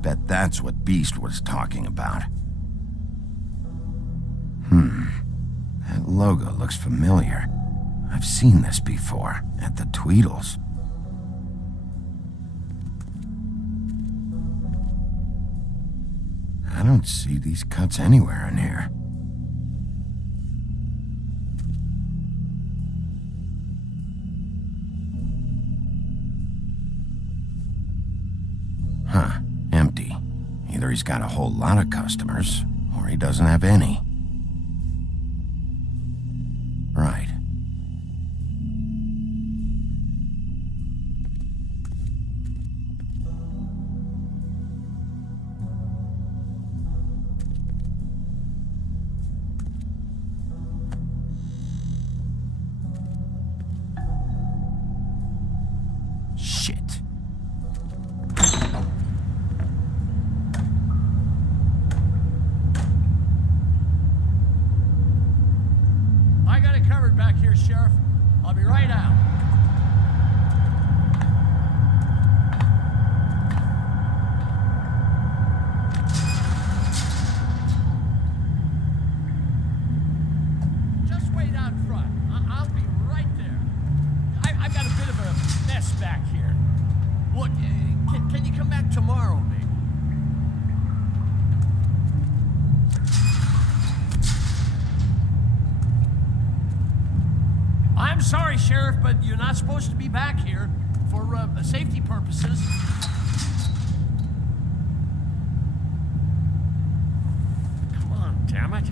Bet that's what Beast was talking about. That logo looks familiar. I've seen this before, at the Tweedles. I don't see these cuts anywhere in here. Huh, empty. Either he's got a whole lot of customers, or he doesn't have any. Right. Shit. I got it covered back here, Sheriff. I'll be right out. Just wait out front. I'll be right there. I've got a bit of a mess back here. Look, can you come back tomorrow, maybe? I'm sorry, Sheriff, but you're not supposed to be back here for safety purposes. Come on, damn it.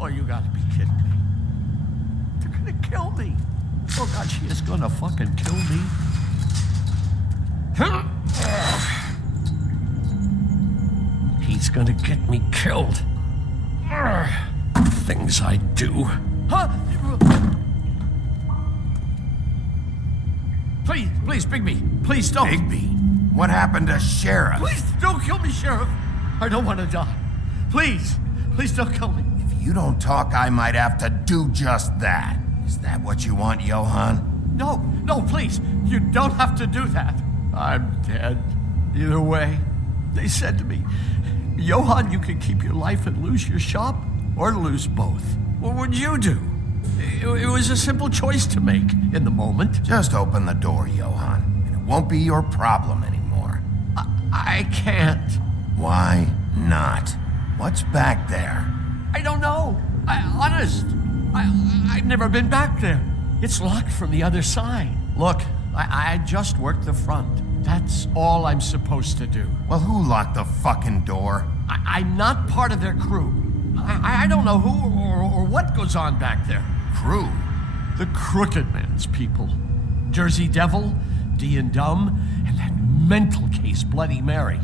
Oh, you gotta be kidding me. They're gonna kill me. Oh God, she is gonna fucking kill me. He's gonna get me killed. Things I do. Huh? Please, Bigby. Please don't. Bigby? What happened to Sheriff? Please don't kill me, Sheriff. I don't want to die. Please don't kill me. If you don't talk, I might have to do just that. Is that what you want, Johan? No, please. You don't have to do that. I'm dead. Either way. They said to me, Johann, you can keep your life and lose your shop, or lose both. What would you do? It was a simple choice to make in the moment. Just open the door, Johann, and it won't be your problem anymore. I can't. Why not? What's back there? I don't know. I've never been back there. It's locked from the other side. Look, I just worked the front. That's all I'm supposed to do. Well, who locked the fucking door? I'm not part of their crew. I don't know who or what goes on back there. Crew? The Crooked Man's people. Jersey Devil, D and Dumb, and that mental case, Bloody Mary.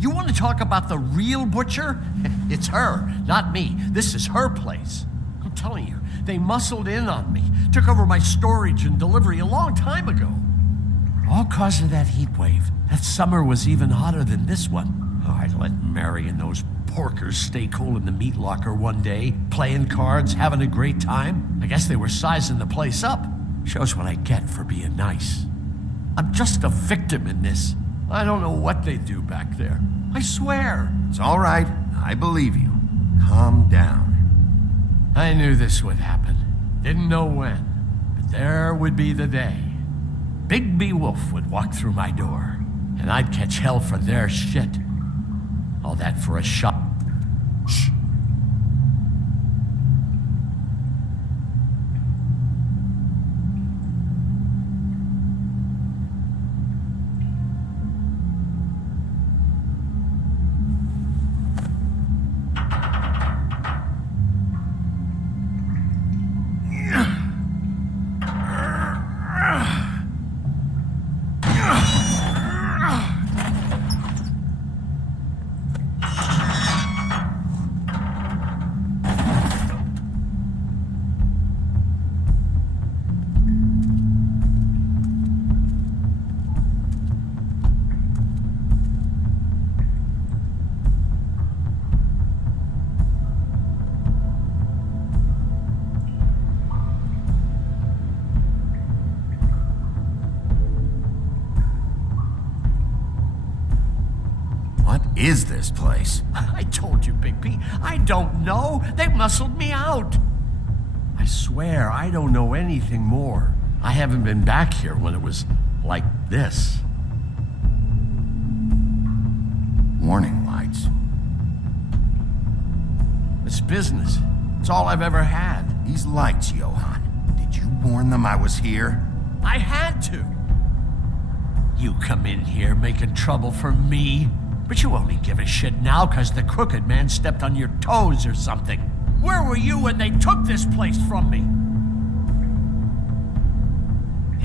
You want to talk about the real butcher? It's her, not me. This is her place. I'm telling you, they muscled in on me, took over my storage and delivery a long time ago. All cause of that heat wave. That summer was even hotter than this one. Oh, I let Mary and those porkers stay cool in the meat locker one day, playing cards, having a great time. I guess they were sizing the place up. Shows what I get for being nice. I'm just a victim in this. I don't know what they do back there. I swear. It's all right. I believe you. Calm down. I knew this would happen. Didn't know when. But there would be the day. Bigby Wolf would walk through my door, and I'd catch hell for their shit. All that for a shot. Shh. Is this place? I told you, Bigby. I don't know. They muscled me out. I swear, I don't know anything more. I haven't been back here when it was like this. Warning lights. It's business. It's all I've ever had. These lights, Johann. Did you warn them I was here? I had to. You come in here making trouble for me. But you only give a shit now because the Crooked Man stepped on your toes or something. Where were you when they took this place from me?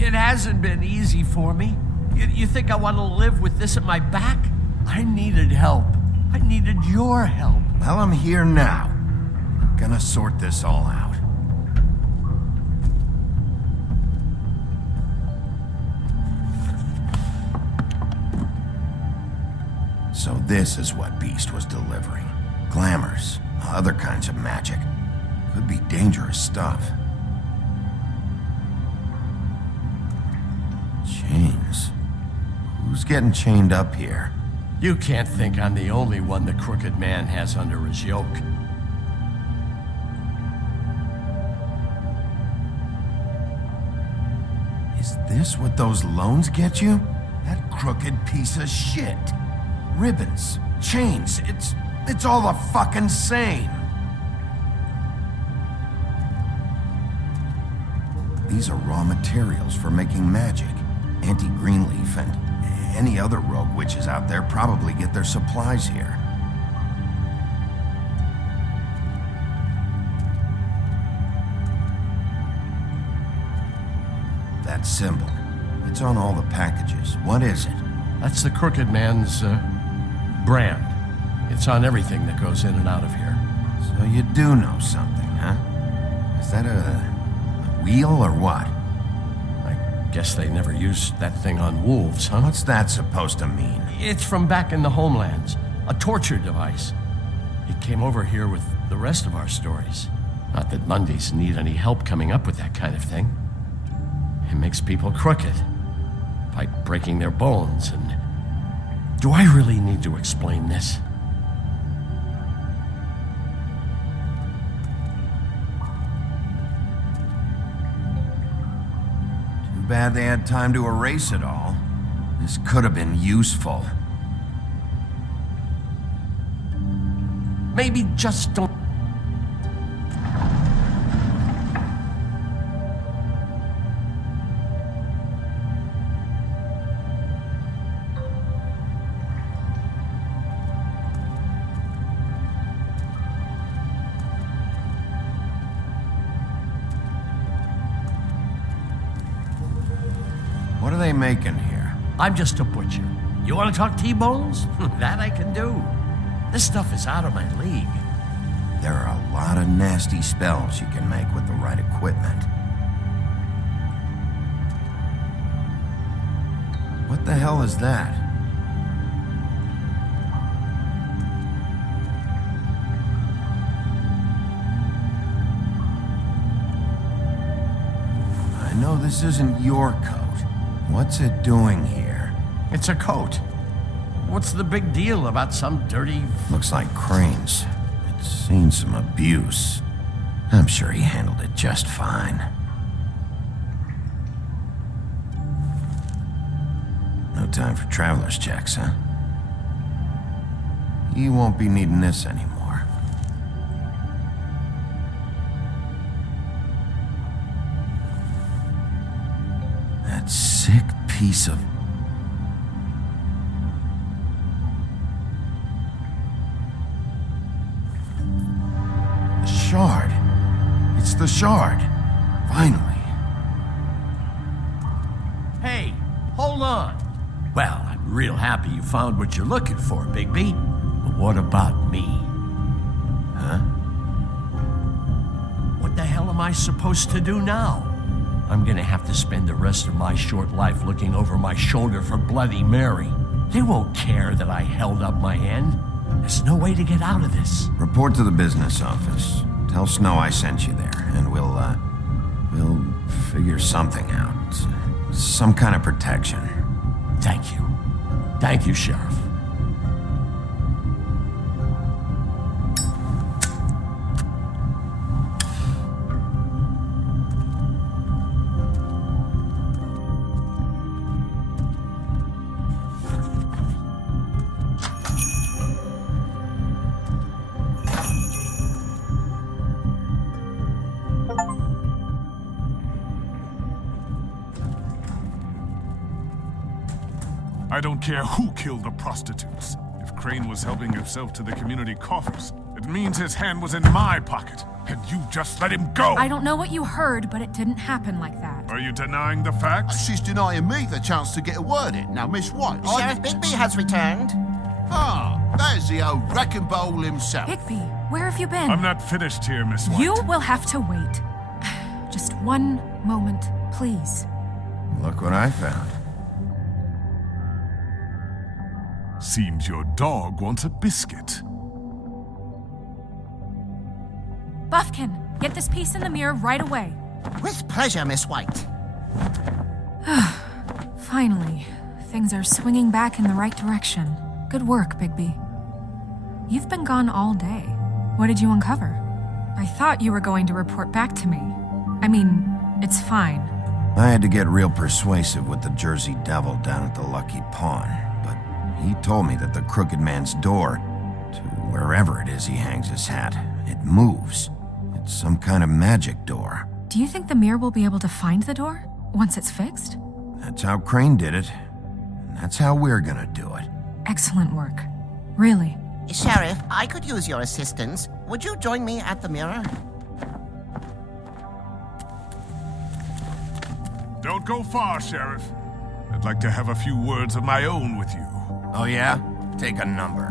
It hasn't been easy for me. You think I want to live with this at my back? I needed help. I needed your help. Well, I'm here now. I'm gonna sort this all out. So this is what Beast was delivering. Glamours, other kinds of magic. Could be dangerous stuff. Chains. Who's getting chained up here? You can't think I'm the only one the Crooked Man has under his yoke. Is this what those loans get you? That crooked piece of shit. Ribbons, chains, it's all the fucking same. These are raw materials for making magic. Auntie Greenleaf and any other rogue witches out there probably get their supplies here. That symbol, it's on all the packages. What is it? That's the Crooked Man's, brand. It's on everything that goes in and out of here. So you do know something, huh? Is that a wheel or what? I guess they never used that thing on wolves, huh? What's that supposed to mean? It's from back in the homelands. A torture device. It came over here with the rest of our stories. Not that Mondays need any help coming up with that kind of thing. It makes people crooked by breaking their bones and Do I really need to explain this? Too bad they had time to erase it all. This could have been useful. Maybe just don't... What are they making here? I'm just a butcher. You want to talk T-bones? That I can do. This stuff is out of my league. There are a lot of nasty spells you can make with the right equipment. What the hell is that? I know this isn't your coat. What's it doing here? It's a coat. What's the big deal about some dirty... Looks like Crane's. It's seen some abuse. I'm sure he handled it just fine. No time for traveler's checks, huh? You won't be needing this anymore. That sick piece of... The shard. It's the shard. Finally. Hey, hold on. Well, I'm real happy you found what you're looking for, Bigby. But what about me? Huh? What the hell am I supposed to do now? I'm gonna have to spend the rest of my short life looking over my shoulder for Bloody Mary. They won't care that I held up my end. There's no way to get out of this. Report to the business office. Tell Snow I sent you there, and we'll figure something out. Some kind of protection. Thank you. Thank you, Sheriff. I don't care who killed the prostitutes. If Crane was helping himself to the community coffers, it means his hand was in my pocket, and you just let him go! I don't know what you heard, but it didn't happen like that. Are you denying the facts? She's denying me the chance to get a word in. Now, Miss White... Sheriff Bigby has returned. Ah, there's the old wrecking bowl himself. Bigby, where have you been? I'm not finished here, Miss White. You will have to wait. Just one moment, please. Look what I found. Seems your dog wants a biscuit. Buffkin, get this piece in the mirror right away. With pleasure, Miss White. Finally, things are swinging back in the right direction. Good work, Bigby. You've been gone all day. What did you uncover? I thought you were going to report back to me. I mean, it's fine. I had to get real persuasive with the Jersey Devil down at the Lucky Pawn, but he told me that the Crooked Man's door, to wherever it is he hangs his hat, it moves. It's some kind of magic door. Do you think the mirror will be able to find the door once it's fixed? That's how Crane did it, and that's how we're gonna do it. Excellent work. Really. Sheriff, I could use your assistance. Would you join me at the mirror? Don't go far, Sheriff. I'd like to have a few words of my own with you. Oh yeah? Take a number.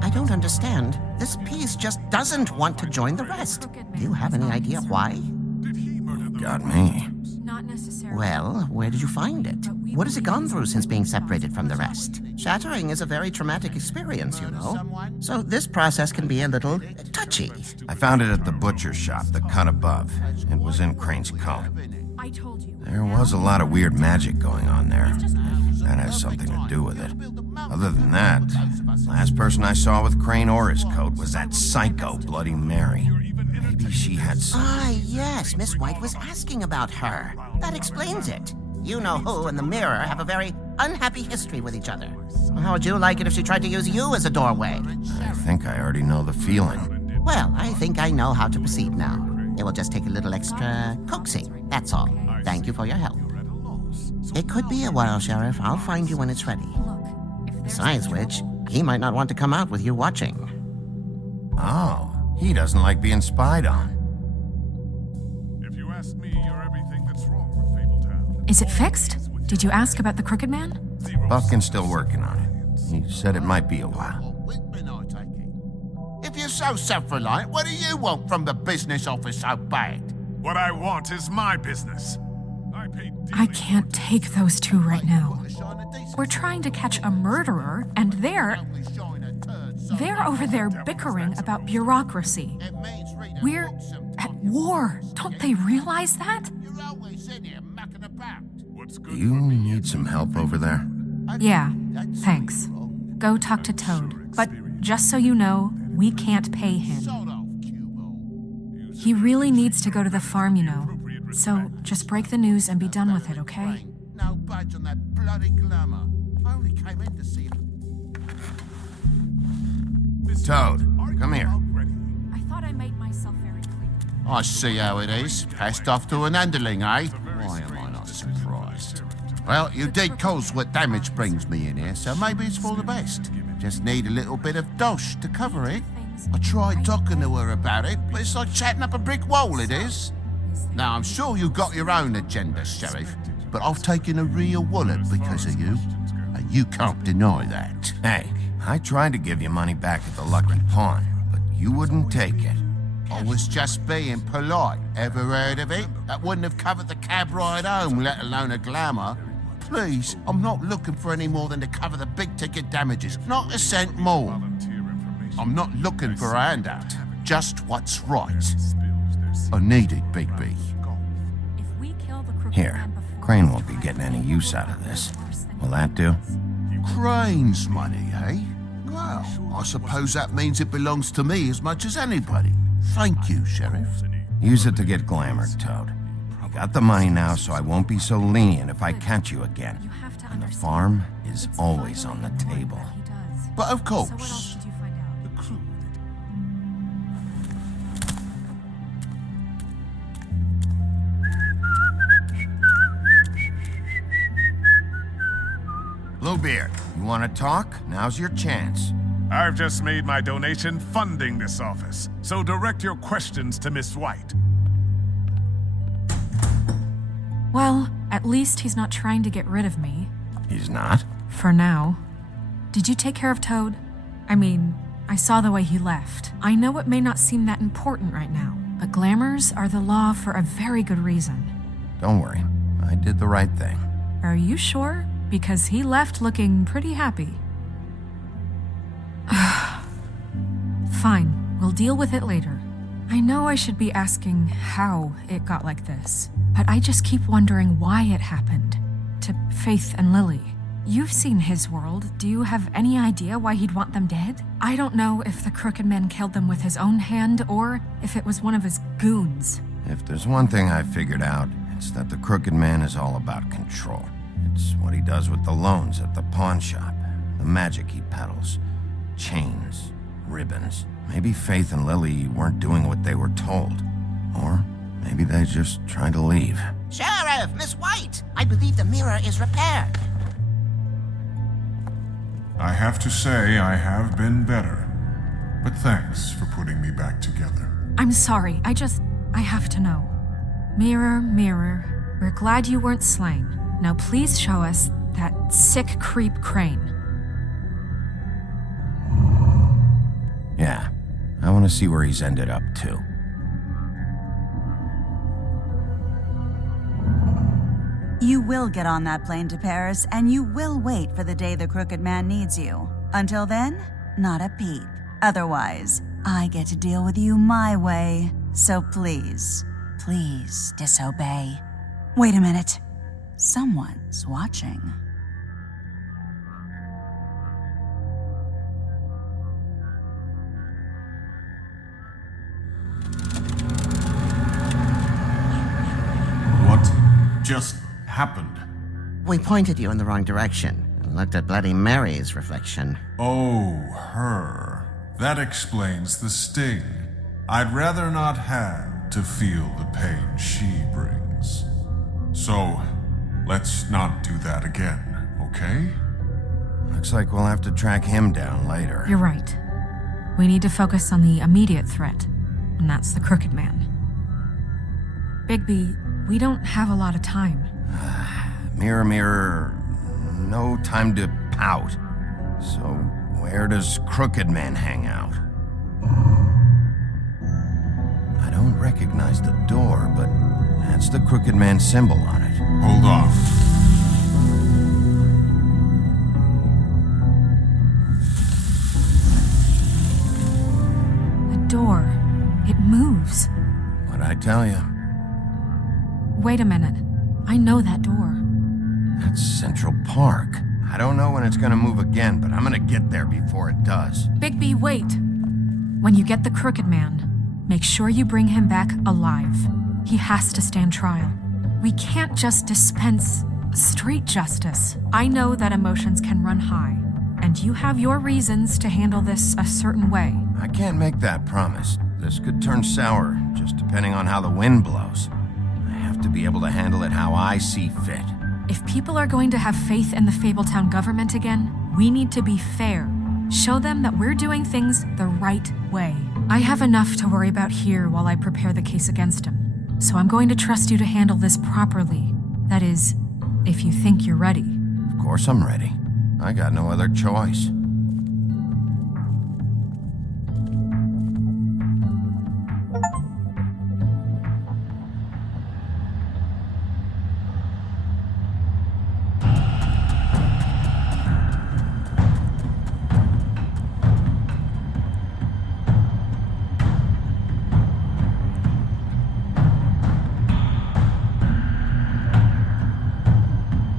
I don't understand. This piece just doesn't want to join the rest. Do you have any idea why? Got me. Not necessarily. Well, where did you find it? What has it gone through since being separated from the rest? Shattering is a very traumatic experience, you know. So this process can be a little touchy. I found it at the butcher shop, the cut above. It was in Crane's coat. I told you. There was a lot of weird magic going on there. that has something to do with it. Other than that, last person I saw with Crane or his coat was that psycho Bloody Mary. Maybe she had some... Ah, yes, Miss White was asking about her. That explains it. You know who and the mirror have a very unhappy history with each other. How would you like it if she tried to use you as a doorway? I think I already know the feeling. Well, I think I know how to proceed now. It will just take a little extra coaxing, that's all. Thank you for your help. It could be a while, Sheriff. I'll find you when it's ready. Besides which, he might not want to come out with you watching. Oh, he doesn't like being spied on. If you ask me, you're everything that's wrong with Fabletown. Is it fixed? Did you ask about the Crooked Man? Buffkin's still working on it. He said it might be a while. If you're so self-reliant, what do you want from the business office so bad? What I want is my business. I can't take those two right now. We're trying to catch a murderer, and they're over there bickering about bureaucracy. We're at war. Don't they realize that? You need some help over there? Yeah, thanks. Go talk to Toad. But just so you know, we can't pay him. He really needs to go to the farm, you know. So just break the news and be done with it, okay? No budge on that bloody glamour. I only came in to see Toad, come here. I thought I made myself very clear. I see how it is. Passed off to an underling, eh? Why am I not surprised? Well, you did cause what damage brings me in here, so maybe it's for the best. Just need a little bit of dosh to cover it. I tried talking to her about it, but it's like chatting up a brick wall, it is. Now, I'm sure you've got your own agenda, Sheriff, but I've taken a real wallet because of you, and you can't deny that. Hey, I tried to give you money back at the Lucky Pawn, but you wouldn't take it. I was just being polite. Ever heard of it? That wouldn't have covered the cab ride home, let alone a glamour. Please, I'm not looking for any more than to cover the big-ticket damages. Not a cent more. I'm not looking for a handout. Just what's right. I need it, Big B. Here, Crane won't be getting any use out of this. Will that do? Crane's money, eh? Well, I suppose that means it belongs to me as much as anybody. Thank you, Sheriff. Use it to get glamored, Toad. I got the money now, so I won't be so lenient if I catch you again. And the farm is always on the table. But of course. Bluebeard, you want to talk? Now's your chance. I've just made my donation funding this office, so direct your questions to Miss White. Well, at least he's not trying to get rid of me. He's not? For now. Did you take care of Toad? I mean, I saw the way he left. I know it may not seem that important right now, but glamours are the law for a very good reason. Don't worry. I did the right thing. Are you sure? Because he left looking pretty happy. Fine, we'll deal with it later. I know I should be asking how it got like this, but I just keep wondering why it happened. To Faith and Lily. You've seen his world. Do you have any idea why he'd want them dead? I don't know if the Crooked Man killed them with his own hand or if it was one of his goons. If there's one thing I figured out, it's that the Crooked Man is all about control. It's what he does with the loans at the pawn shop, the magic he peddles, chains, ribbons. Maybe Faith and Lily weren't doing what they were told. Or maybe they just tried to leave. Sheriff, Miss White, I believe the mirror is repaired. I have to say I have been better. But thanks for putting me back together. I'm sorry, I have to know. Mirror, mirror, we're glad you weren't slain. Now please show us that sick creep Crane. Yeah, I want to see where he's ended up, too. You will get on that plane to Paris, and you will wait for the day the Crooked Man needs you. Until then, not a peep. Otherwise, I get to deal with you my way. So please, please disobey. Wait a minute. Someone's watching. just happened? We pointed you in the wrong direction and looked at Bloody Mary's reflection. Oh, her. That explains the sting. I'd rather not have to feel the pain she brings. So, let's not do that again, okay? Looks like we'll have to track him down later. You're right. We need to focus on the immediate threat, and that's the Crooked Man. Bigby, we don't have a lot of time. Mirror, mirror, no time to pout. So, where does Crooked Man hang out? I don't recognize the door, but that's the Crooked Man symbol on it. Hold on. The door. It moves. What'd I tell you? Wait a minute. I know that door. That's Central Park. I don't know when it's gonna move again, but I'm gonna get there before it does. Bigby, wait. When you get the Crooked Man, make sure you bring him back alive. He has to stand trial. We can't just dispense street justice. I know that emotions can run high, and you have your reasons to handle this a certain way. I can't make that promise. This could turn sour, just depending on how the wind blows. I have to be able to handle it how I see fit. If people are going to have faith in the Fabletown government again, we need to be fair. Show them that we're doing things the right way. I have enough to worry about here while I prepare the case against him. So I'm going to trust you to handle this properly. That is, if you think you're ready. Of course I'm ready. I got no other choice.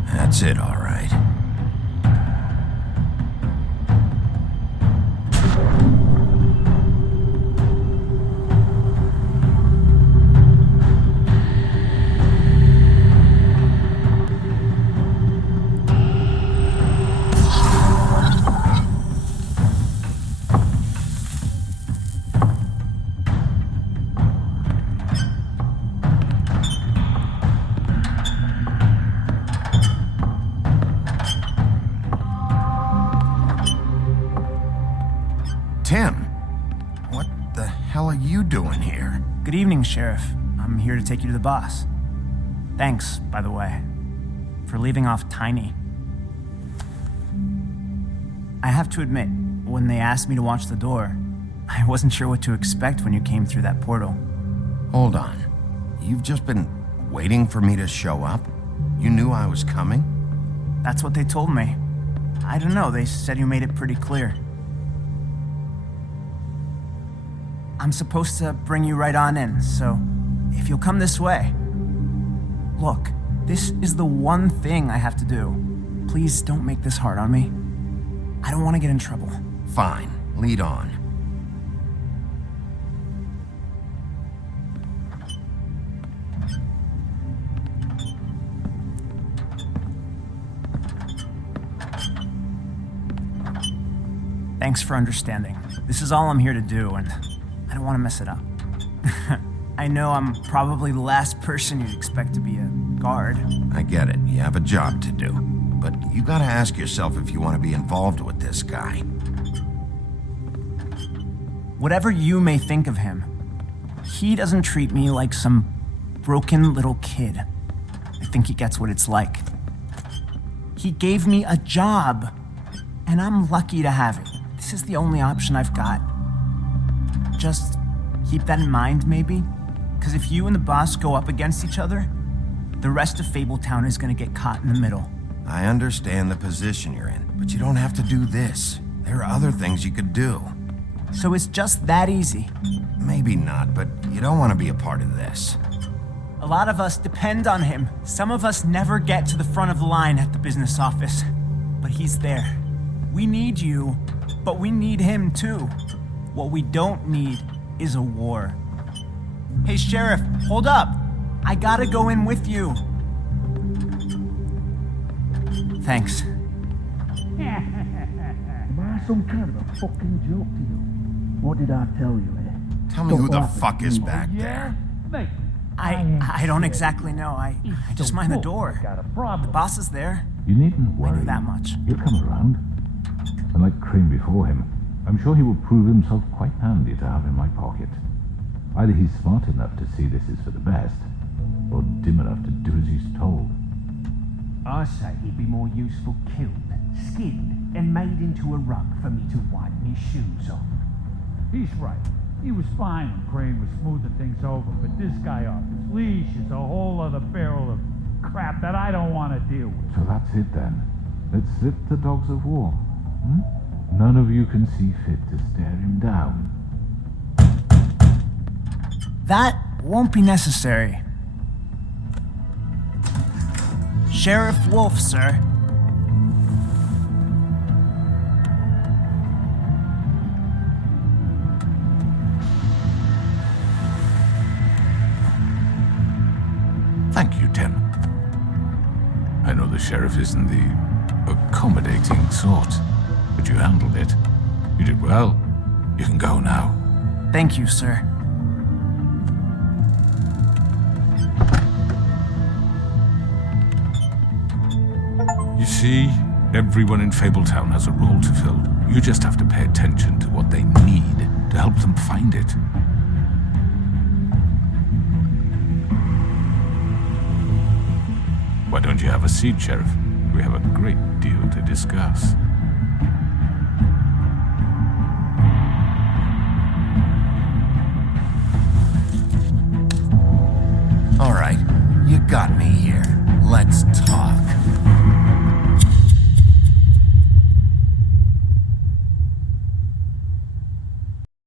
That's it, all right. Tim, what the hell are you doing here? Good evening, Sheriff. I'm here to take you to the boss. Thanks, by the way, for leaving off Tiny. I have to admit, when they asked me to watch the door, I wasn't sure what to expect when you came through that portal. Hold on. You've just been waiting for me to show up? You knew I was coming? That's what they told me. I don't know, they said you made it pretty clear. I'm supposed to bring you right on in, so if you'll come this way. Look, this is the one thing I have to do. Please don't make this hard on me. I don't want to get in trouble. Fine, lead on. Thanks for understanding. This is all I'm here to do, and I don't want to mess it up. I know I'm probably the last person you'd expect to be a guard. I get it. You have a job to do. But you gotta ask yourself if you want to be involved with this guy. Whatever you may think of him, he doesn't treat me like some broken little kid. I think he gets what it's like. He gave me a job, and I'm lucky to have it. This is the only option I've got. Just keep that in mind, maybe? Because if you and the boss go up against each other, the rest of Fabletown is going to get caught in the middle. I understand the position you're in, but you don't have to do this. There are other things you could do. So it's just that easy? Maybe not, but you don't want to be a part of this. A lot of us depend on him. Some of us never get to the front of the line at the business office. But he's there. We need you, but we need him too. What we don't need is a war. Hey, Sheriff, hold up. I gotta go in with you. Thanks. Am I some kind of a fucking joke to you? What did I tell you, eh? Tell me who the fuck is back there. Mate, I don't exactly know. I just mind the door. The boss is there. You needn't I worry. knew that much. He'll come around. And like Crane before him, I'm sure he will prove himself quite handy to have in my pocket. Either he's smart enough to see this is for the best, or dim enough to do as he's told. I say he'd be more useful killed, skinned, and made into a rug for me to wipe me shoes on. He's right. He was fine when Crane was smoothing things over, but this guy off his leash is a whole other barrel of crap that I don't want to deal with. So that's it then. Let's slip the dogs of war. None of you can see fit to stare him down. That won't be necessary. Sheriff Wolf, sir. Thank you, Tim. I know the sheriff isn't the accommodating sort, but you handled it. You did well. You can go now. Thank you, sir. You see, everyone in Fabletown has a role to fill. You just have to pay attention to what they need to help them find it. Why don't you have a seat, Sheriff? We have a great deal to discuss. All right, you got me here. Let's talk.